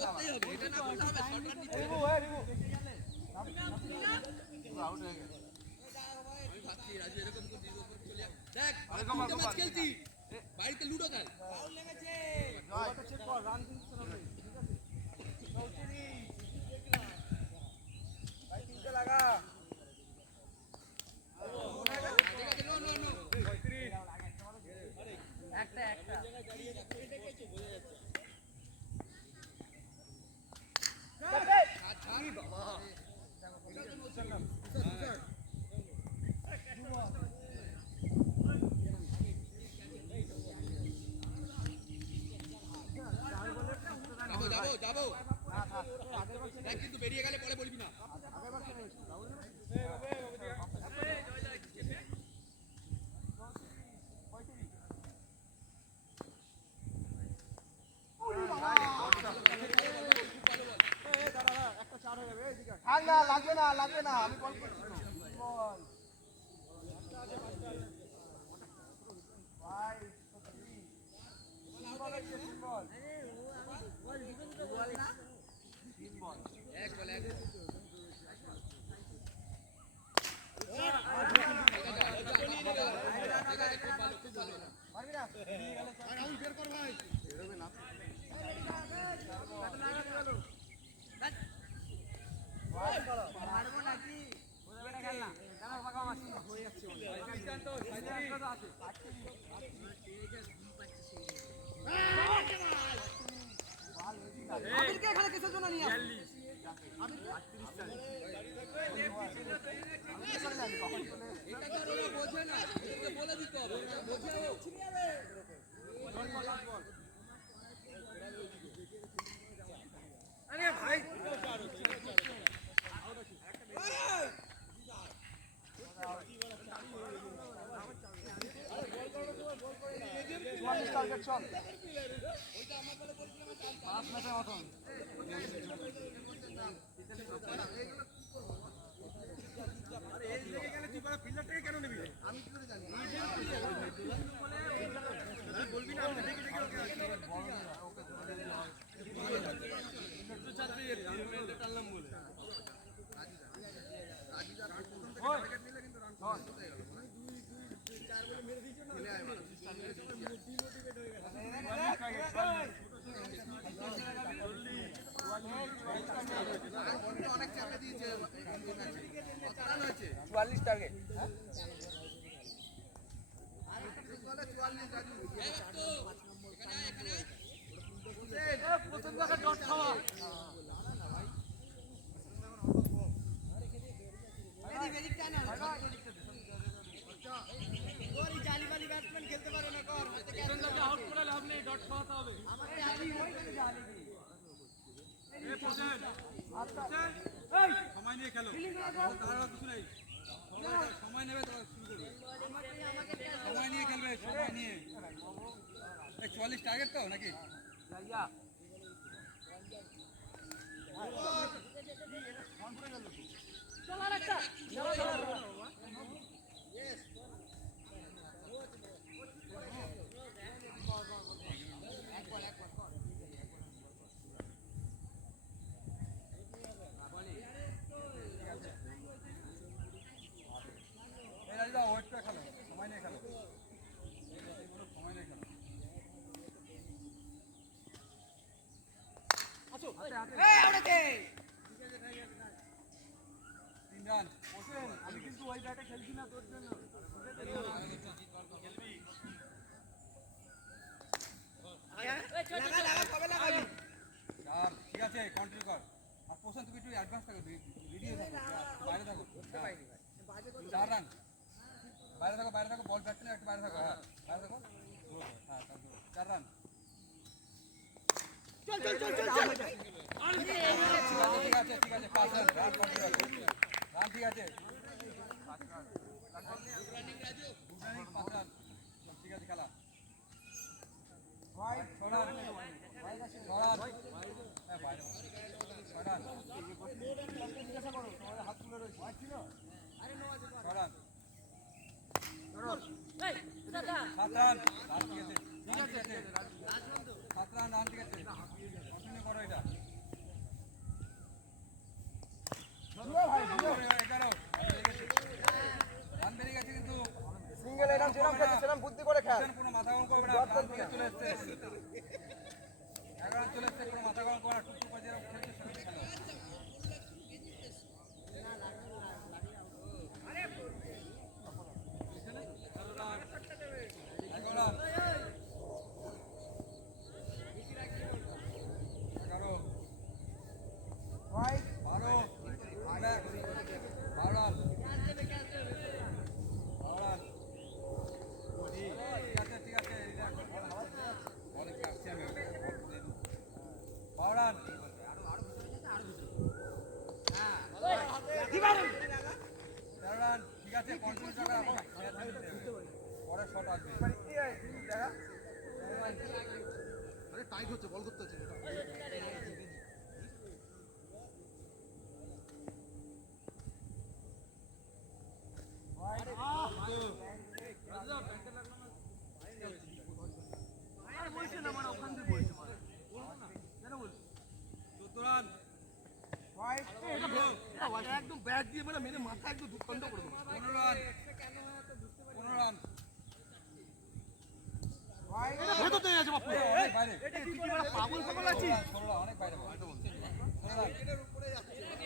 করতেই হবে এটা না করলে হবে শর্টকাট নিতে রিমু আউট হয়ে গেছে ভাবছি রাজু এরকম করে দিল চলে দেখ তিনটে ম্যাচ খেলছি বাড়িতে লুডো খেল ফাউল লেগেছে জয়টা চেক কর রান কিন্তু হবে ঠিক আছে 34 ভাই তিনটে লাগা ঠিক আছে নো নো নো একটা যাবো দেখ কিন্তু বেরিয়ে গেলে পরে বলবি না না লাগবে না আমি বল করছি বল ভাই বল এক বল এক পারবি না রাউন্ড বের কর ভাই বেরোবে না মারবো নাকি খেল না কেন ফাঁকা মারছি হয়ে যাচ্ছে আবিরকে এখানে কিসের জন্য নিয়ে আসলি এটা তো ওরা বোঝে না ওকে বলে দিতে হবে এটা বোঝে ও আরে ভাই চল 5 ম্যাচের মতন আরে এই দিকে গেলে তুই বড় ফিল্ডারটাকে কেন নিবি আমি কি করে জানি তুই বলবি না আমি দেখে দেখে ওকে টানলাম বলে রাজিদা প্রথম থেকে টার্গেট নিলে কিন্তু রান করতে গেল 2 4 বলে মেরে দিয়েছে না অনেক চাপে দিয়েছে 44 টার্গেট সময় নিয়ে খেলো তারা কিছু নেই সময় নেবে তো শুরু করবে সময় নিয়ে খেলবে সময় নিয়ে 44 টার্গেট তো নাকি ওয়েট করে খেলো সময় নিয়ে খেলো সময় নিয়ে খেলো 3 রান আমি কিন্তু ওই ব্যাটে খেলছি না তোর জন্য চার ঠিক আছে কন্টিনিউ কর আর পোষণ তুমি একটু অ্যাডভান্স থাকো রেডিও থাকো বাইরে থাকো 4 রান বাইরে থাকো বল ব্যাটসম্যান একটু বাইরে থাকো হ্যাঁ বাইরে থাকো হ্যাঁ 4 রান ঠিক আছে 5 রান রান কন্টিনিউ রান ঠিক আছে 5 রান ঠিক আছে খেলা 6 রান 6 রান হ্যাঁ বাইরে 6 রান হাত তুলে রয়েছে ছিল 6 রান 7 রান রান ঠিক আছে 7 রান রান ঠিক আছে কন্টিনিউ করো এটা 11 রান বেরিয়ে গেছে কিন্তু সিঙ্গেল এরকম যেরকম খেলছে সেরকম বুদ্ধি করে খেল কোনো মাথা গরম করবে না রান থেকে চলে এসছে 11 রান চলে এসছে কোনো মাথা গরম করবে না টুকটুক করে যেরকম খেলছে সেরকম খেলো ঠিক আছে কন্টিনিউ টাকা পরে শট আসবে আরে টাইট হচ্ছে বল করতে হচ্ছে একদম ব্যাট দিয়ে মানে মেরে মাথা একদম দুখণ্ড করে দেবো 15 রান 15 রান ভেতরতে আছে বাপু অনেক বাইরে তুই কি মানে পাগল পাগল আছিস 16 অনেক বাইরে 16 রান এটার উপরে যাচ্ছে 16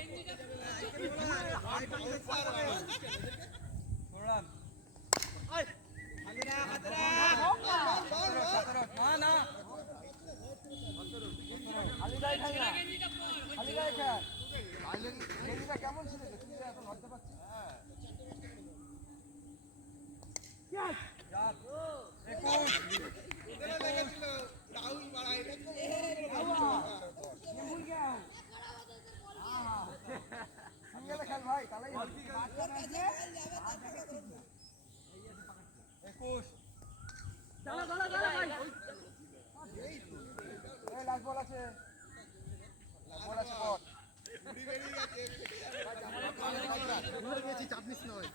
রান না খালি গায়ে খেল না খালি গায়ে খেল গেঞ্জিটা কেমন ছিল তুই এখন ধরতে পারছিস সিঙ্গেলে খেল ভাই তাহলেই 21 এই লাস্ট বল আছে বল আছে বল ভুলে গেছি চাপ নিস নয়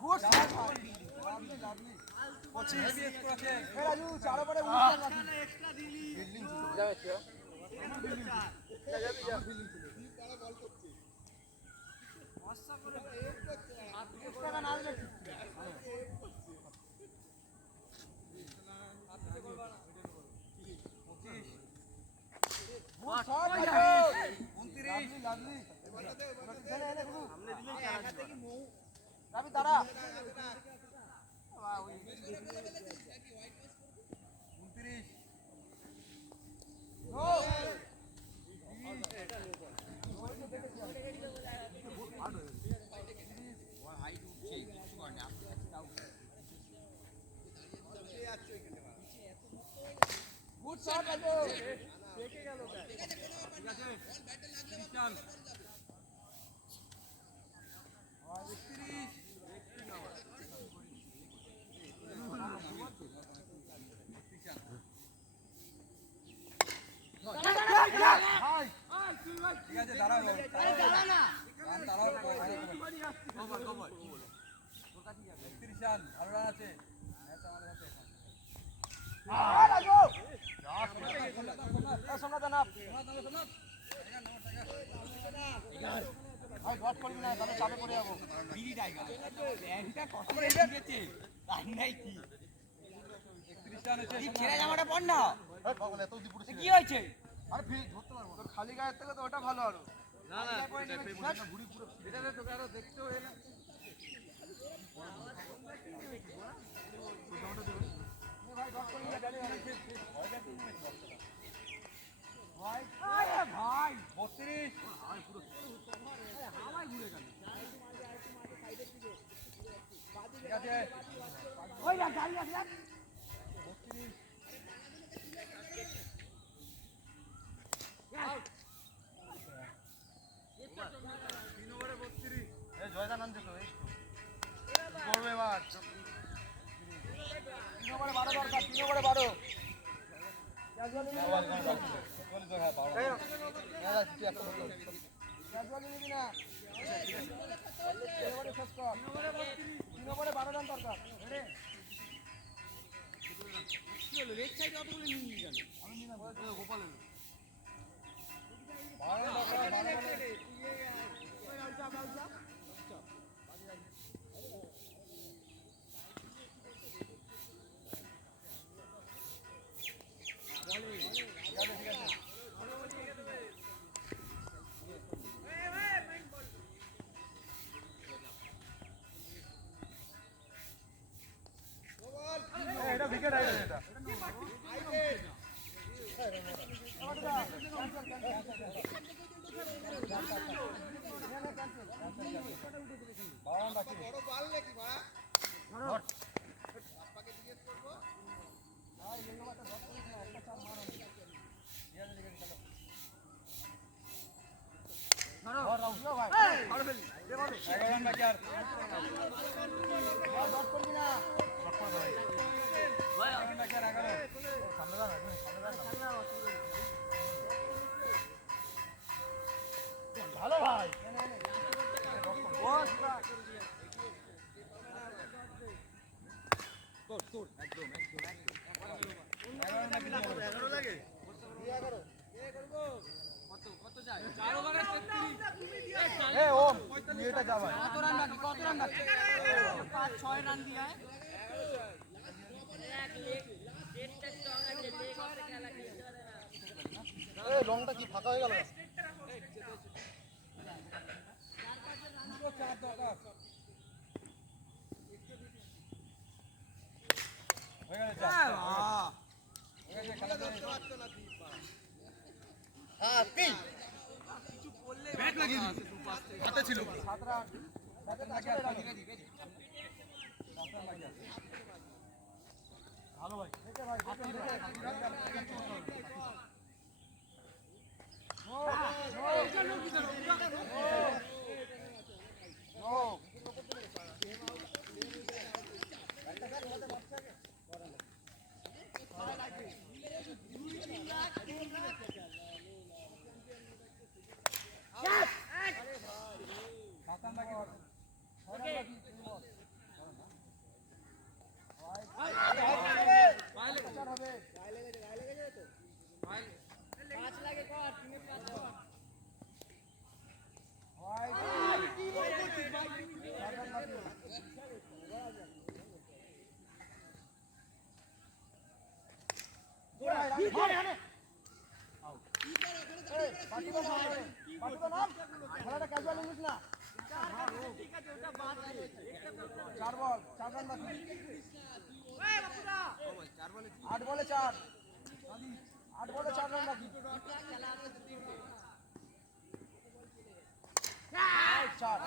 good shot lovely lovely 25 Raju চার ওভারে 19 রান এক্সট্রা দিলি ফিল্ডিং ছিল যাবে ছিল রাবি দাঁড়া 29 গুড শট রাজু ক্রিস্টিয়ান 31 ঠিক আছে দাঁড়াও দাঁড়া না দাঁড়াও 31 রান ভালো রান আছে ম্যাচ আমাদের হাতে রাজু সোমনাথ না ভাই ডট করবি না তাহলে চাপে পড়ে যাবো বিড়ি টাইগার এটা কত করে দিয়েছে তাই নাই কি 31 রান হয়েছে ছেড়ে জামাটা পড় না এই পাগল এত উদি পুরো কি হয়েছে আরে ফিল ধরতে পারবো তোর খালি গায়ের থেকে তো ওটা ভালো আরো না না ঘুরি পুরো এটা তো তোকে আরো দেখতেও এলে ভাই ডট করবি না গাড়ি ভাই আরে ভাই 32 ঠিক আছে ওই না গাড়ি আছে 3 ওভারে 32 এই জয়দানন্দ তো এই তো করবে এবার 3 ওভারে 12 দরকার 3 ওভারে 12 ক্যাজুয়ালি নিবি না এবারে শেষ কর 3 ওভারে 12 রান দরকার কি হলো লেগ সাইড অতগুলো নিয়ে গেল আমি নিলাম গোপালের এটা উইকেট আইডা এটা ভালো ভাই এ ওম তুই এটা যা ভাই কত রান বাকি 5-6 রান দিয়ে এ লংটা কি ফাঁকা হয়ে গেল হাতে ছিল 7 রান 7 রান ভালো ভাই দেখে ভাই খেলাটা ক্যাজুয়াল ইংলিশ না। 4 বল 4 রান বাকি। 8 বলে 4 রান বাকি। 4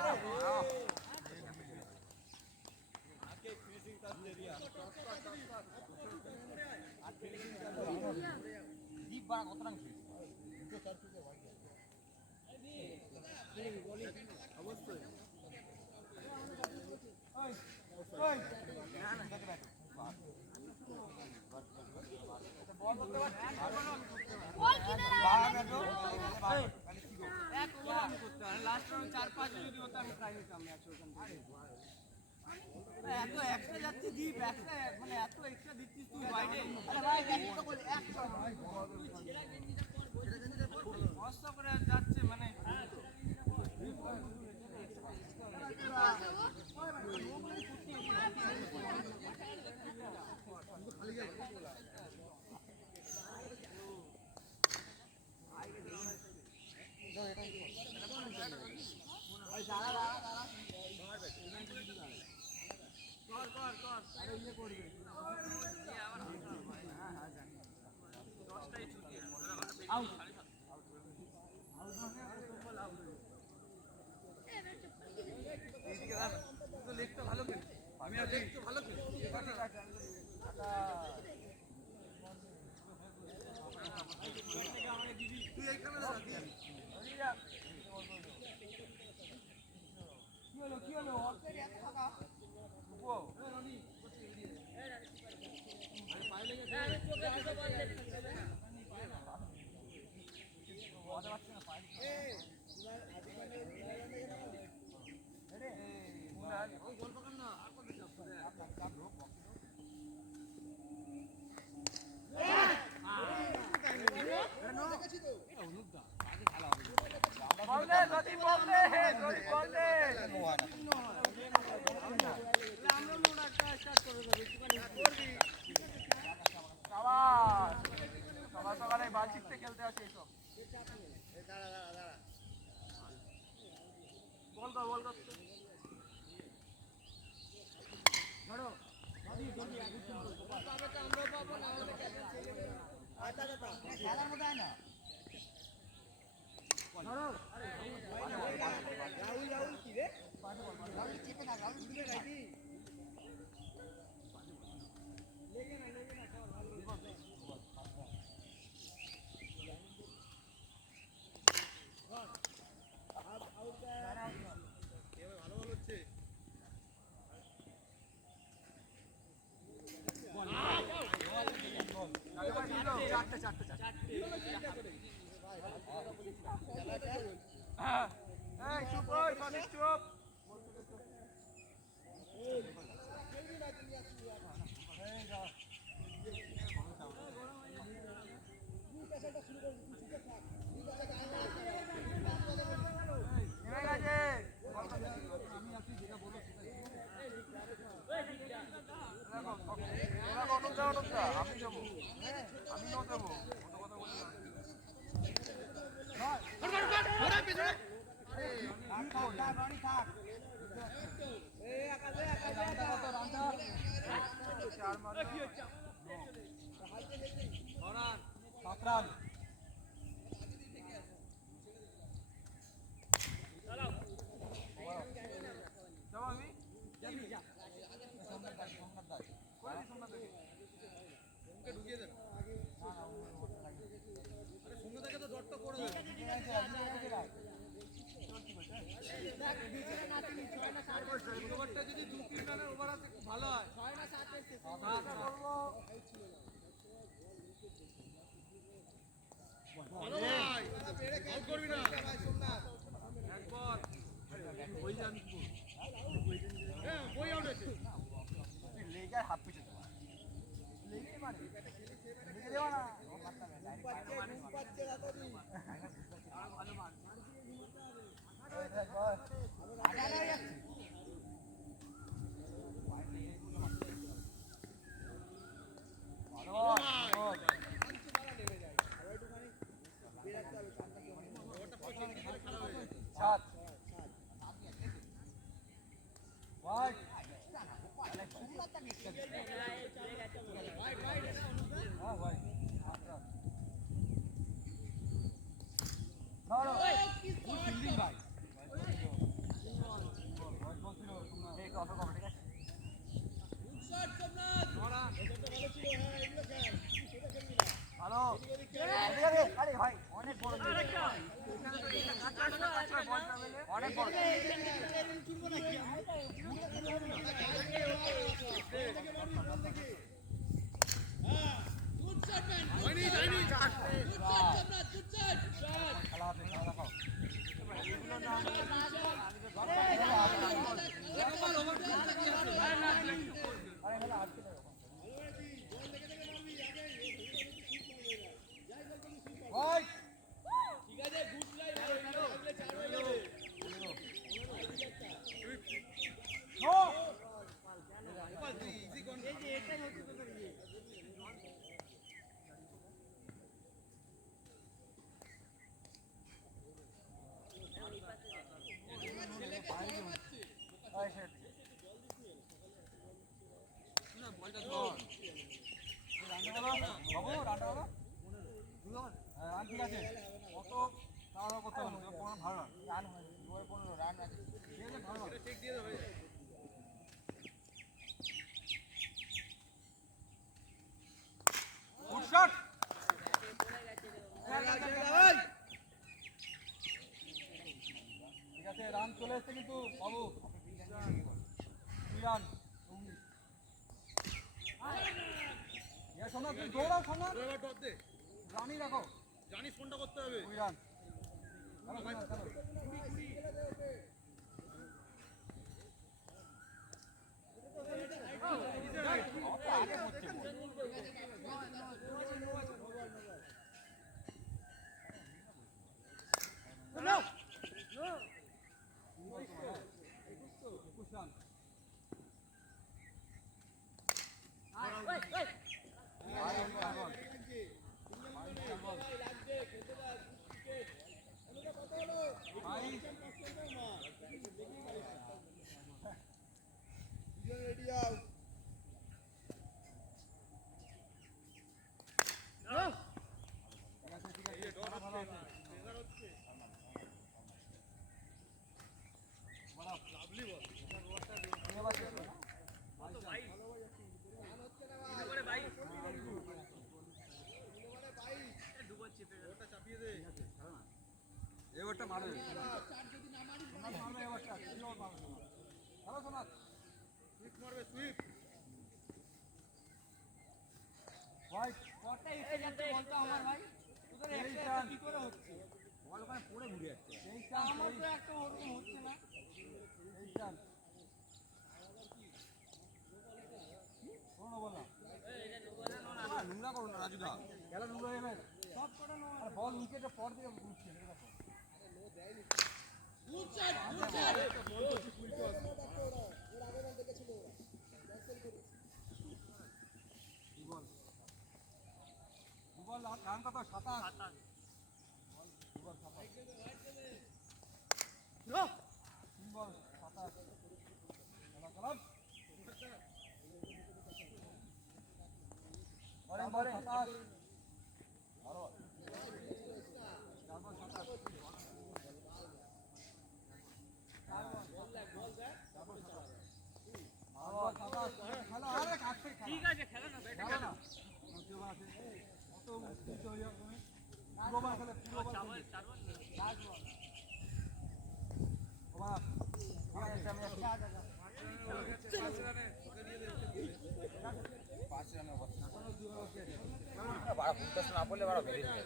দীপ বাড়া কত রান খেয়েছে? বল কিনারে লাস্ট 4-5 যদি হতো আমি ট্রাই নিতাম ম্যাচ ওখান থেকে। এত এক্সট্রা যাচ্ছে দীপ, এক্সট্রা মানে এত এক্সট্রা দিচ্ছিস তুই বাইরে। আরে ভাই একটা বল একটা কষ্ট করে যাচ্ছে মানে এইদিকে দাঁড়া, তুই তো লেগটা ভালো খেলিস। আমি আর লেগ তো ভালো খেলি। তুই এইখানে দাঁড়া দি। কি হলো অলরেডি এত ফাঁকা ঢুকো। সকাল সকালে বাল শিখতে খেলতে আসে এইসব। বল কর খেলার মধ্যে হয় না। রাহুল কি রে? রাহুল চেপে না, রাহুল দিকে রাইটি। চুপ ওই সনিক চুপ। আমি দেবো, আমিও দেবো। যদি 2-3 রানের ওভার আছে খুব ভালো হয়। 6 না 7 এর শেষে করবো। ভালো ভাই, বল করবি না ভাই সোমনাথ। একবার ওই জানি তো। হ্যাঁ, ওই আউট আছে। লেগার হাফ পিছে তো। লেগে মারে। লেগে দেওয়া না। পাচ্ছে রাতরি। ভালো মার। আগা না যাচ্ছে। ভালো। গুড ফিল্ডিং ভাই ভালো আরে ভাই অনেক বড় অনেক বড় খেলা আছে খেলা দেখাও ভাই বাবু রানটা হলো হ্যাঁ রান ঠিক আছে কত তাড়াহুড়ো করতে হবে না ভালো রান হয়নি 15 রান আছে ঠিক আছে ভালো ঠিক দিয়ে হয়ে যায় গুড শট ঠিক আছে রান চলে এসছে কিন্তু বাবু 2 রান সোনা তুই দৌড়াও সোনা রানই রাখো জানিস ফোনটা করতে হবে 2 রান চলো ভাই চলো আগে হচ্ছে এবারটা মারো মারবে এবারটা ভালো সোনা সুইপ মারবে সুইপ ভাই কটা এসে যাচ্ছে বলতো আমার ভাই তোদের একটা কি করে হচ্ছে বল ওখানে পড়ে ঘুরে যাচ্ছে এই চান্স আমার তো একটা ওরকম হচ্ছে না এই চান্স কোনো বল না নোংরা করো না রাজুদা খেলা নোংরা হয়ে যাবে সব কটা নোংরা আর বল উইকেটে পর দিয়ে ঘুরছে দেখো রান কত 27 বল 27 ঠিক আছে খেলা না ব্যাটে খেলা না পড়লে বাড়া বেরিয়ে যাবে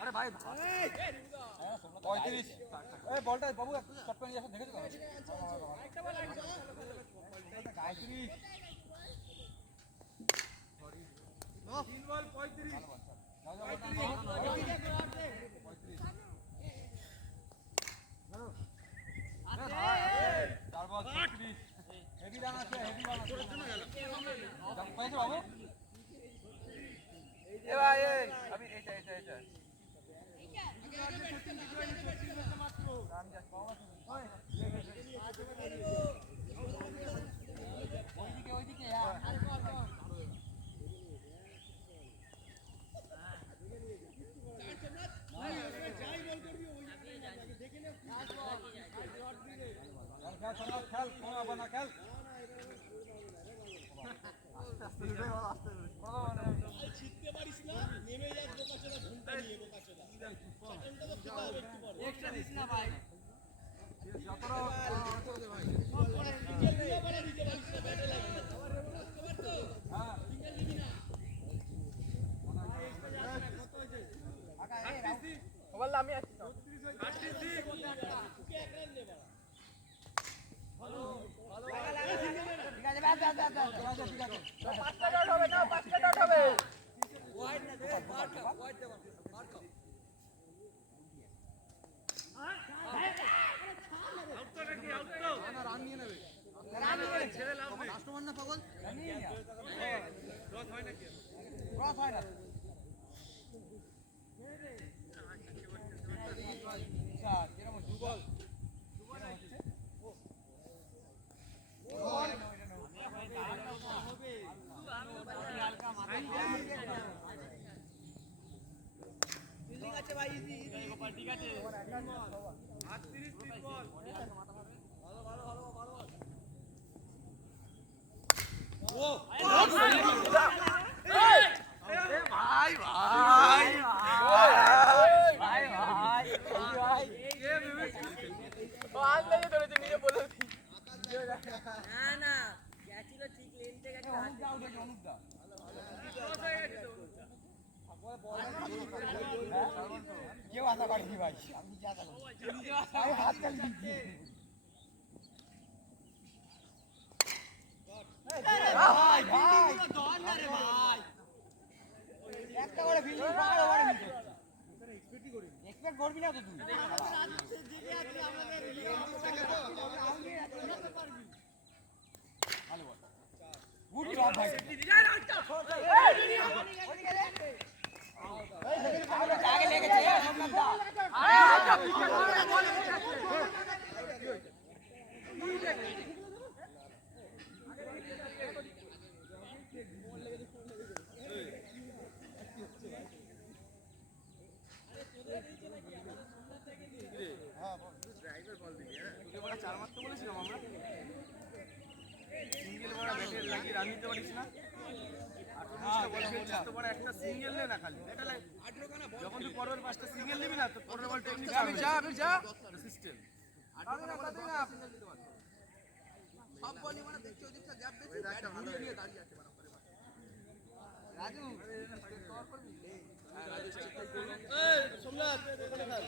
আরে ভাই 35 এই বলটা বাবু একটু শট করে নিয়ে আসো দেখেছো তো 3 বল 35 4 বল 36 হেভি রান আছে হেভি রান আছে জব পাইছো বাবু এ ভাই এই আমি এটা ওইদিকে খেল কোন আবার না খেল এক্সট্রা দিস না ভাই আমি আছি কেউ আশা করেনি ভাই আমি কি আশা করি হাত চালিয়ে ভাই ভাই একটা করে ফিল্ডিং পাওয়ার ওভারে নিতে এক্সপেক্ট করবি না তো তুই ভালো বল গুড জব ভাই আগে লেগেছে একটা সিঙ্গেল নে না খালি এটা যখন তুই পরের পাঁচটা সিঙ্গেল নিবি না তো পরের বল টেকনিক আমি যা সিস্টেম সব বলই মানে দেখছি ওই দিকটা গ্যাপ বেশি ব্যাট ঘুরিয়ে নিয়ে দাঁড়িয়ে আছে রাজু কভার করবি হ্যাঁ রাজু এই সোমনাথ ওখানে খেল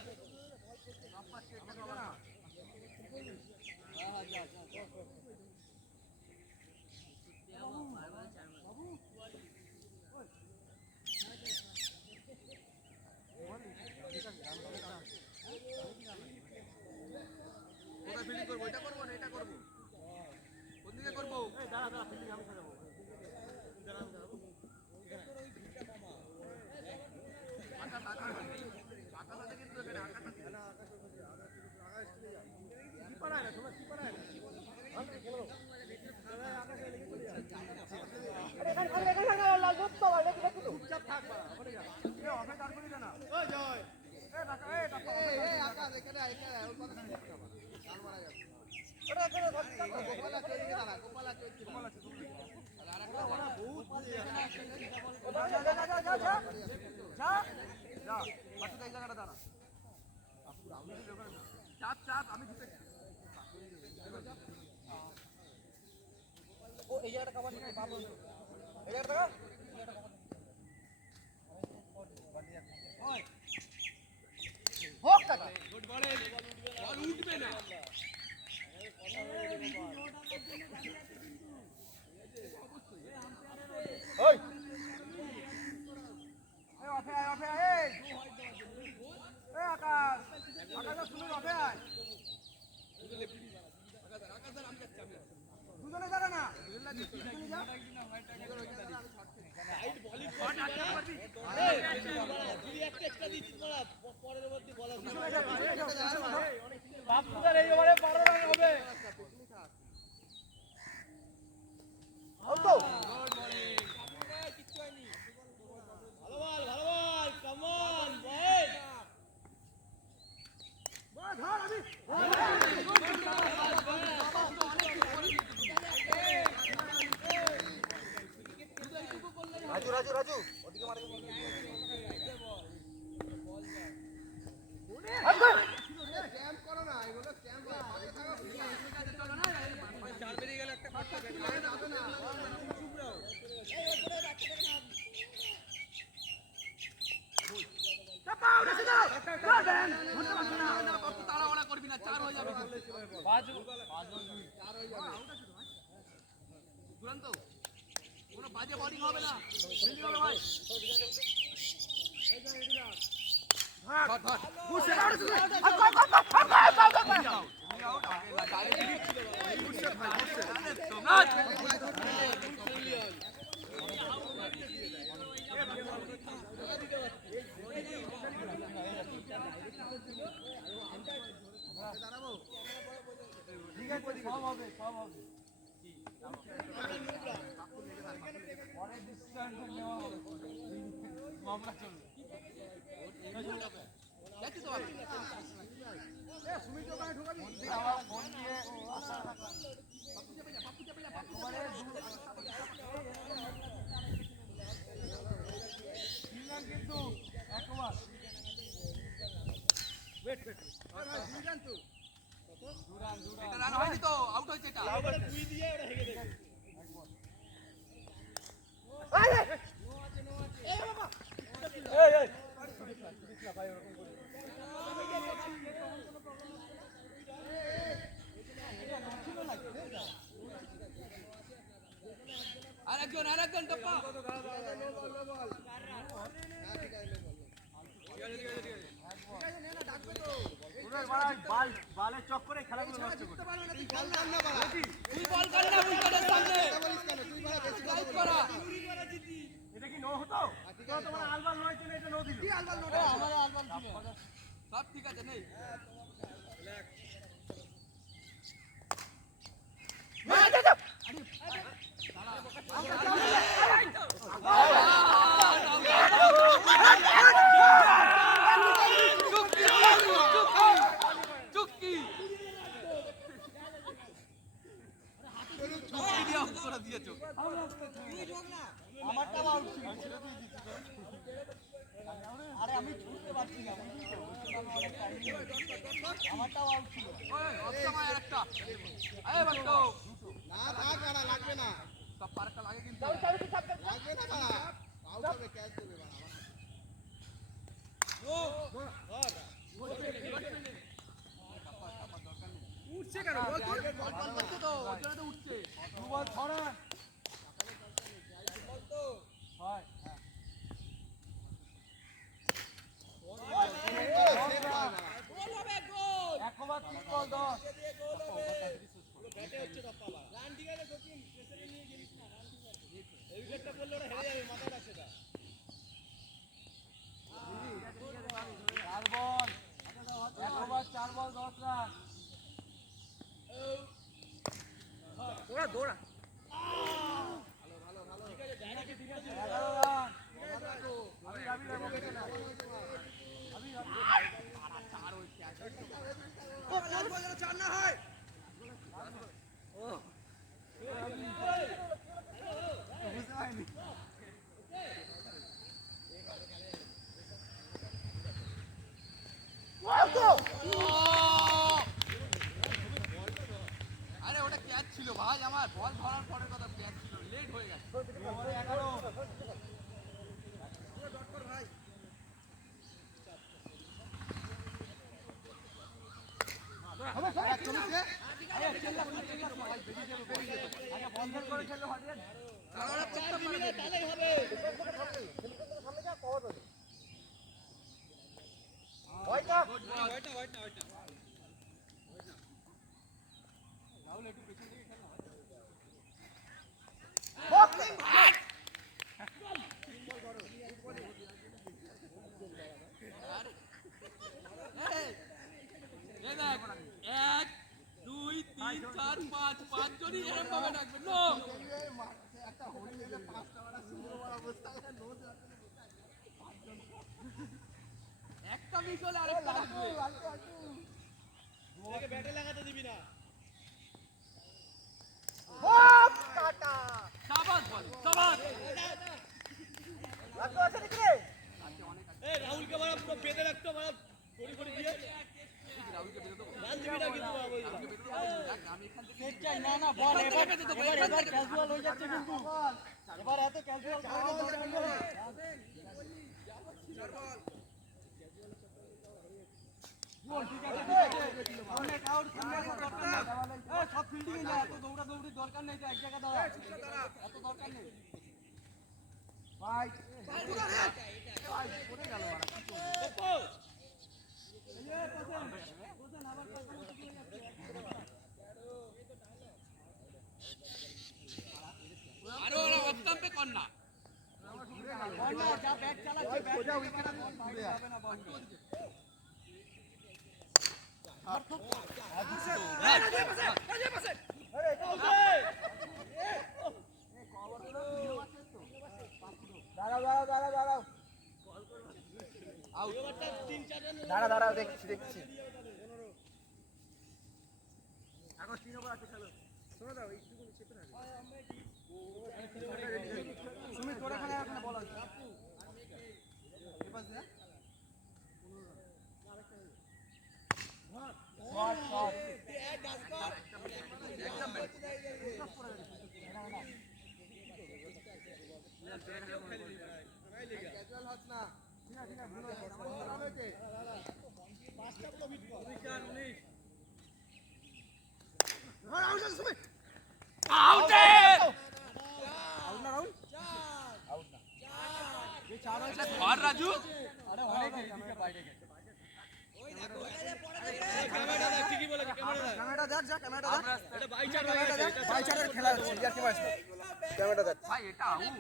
সব পাঁচ চেষ্টা কর না হ্যাঁ যা ফিল্ডিং করবো এটা করবো না এটা করবো কোন দিকে করবো এই দাঁড়া দাঁড়া ফিল্ডিং আমি খেলাবো চাপ চাপ আমি ও এই জায়গাটা কভার নিতে পারবো এই জায়গাটা ওই হোক কাকা গুড বল উঠবে না ওই বাপুদার এই ওভারে 12 রান হবে। আরেকজন টপ্পা বালের চক্করে খেলাগুলো নষ্ট করছে। তুই বল কর না উইকেটের সামনে লাইভ করা এটা কি নো হতো? তোমার আলবাল নয় ছিল, এটা নো দিল। কি আলবাল নোট আমার আলবাল ছিল সব ঠিক আছে নেই উঠছে কেন বল তো উঠছে দুবার ছড়া হয়। এক ওভার 3 বল 10। চার বল, এক ওভার 4 বল 10 রান। দৌড়া দৌড়া 11 রান। আমি রাবি রাবি না। চার না হয় বুঝতে পারিনি। আরে ওটা ক্যাচ ছিল ভাই আমার বল ধরার পরে কথা ক্যাচ ছিল লেট হয়ে গেছে ওভারে 11। পাঁচজনই এরকম ভাবে ডাকবে নো একটা হোলি লেগে 5টা বড় সুন্দর বড় অবস্থা নো একটা মিস হলে আরেকটা ডাকবে ব্যাটে লাগাতে দিবি না সাবাস বল সাবাস রাহুলকে মারা পুরো বেঁধে রাখতো মারা গড়ি গড়ি দিয়ে রান দিবি না কিন্তু বাবু না না বল এবার ক্যাজুয়াল হয়ে যাচ্ছে কিন্তু এবার এত ক্যাজুয়াল সব ফিল্ডিং এ এত দৌড়াদৌড়ি দরকার নেই তো এক জায়গায় দাও এত দরকার নেই ভাই পড়ে গেল আরে ওরা অফস্টাম্পে কর না যা ব্যাট চালাচ্ছে সোজা উইকেটে ঘুরে যাবে না বল দাঁড়াও দেখছি এখন 3 ওভার আছে খেলো শোনো দাও একটুখানি চেপে রাখো সুমিত তোর এখানে বল আছে এপাশ দে ক্যাজুয়াল হাত না আর রাজু আরে অনেক এদিকে বাইরে গেছে ক্যামেরা দেখ ঠিকই বলেছে ক্যামেরাটা দেখ যা ক্যামেরাটা দেখ এটা বাইচার হয়ে গেছে বাইচারের খেলা হচ্ছে ইয়ার কি মাস ক্যামেরাটা দেখ ভাই এটা আউট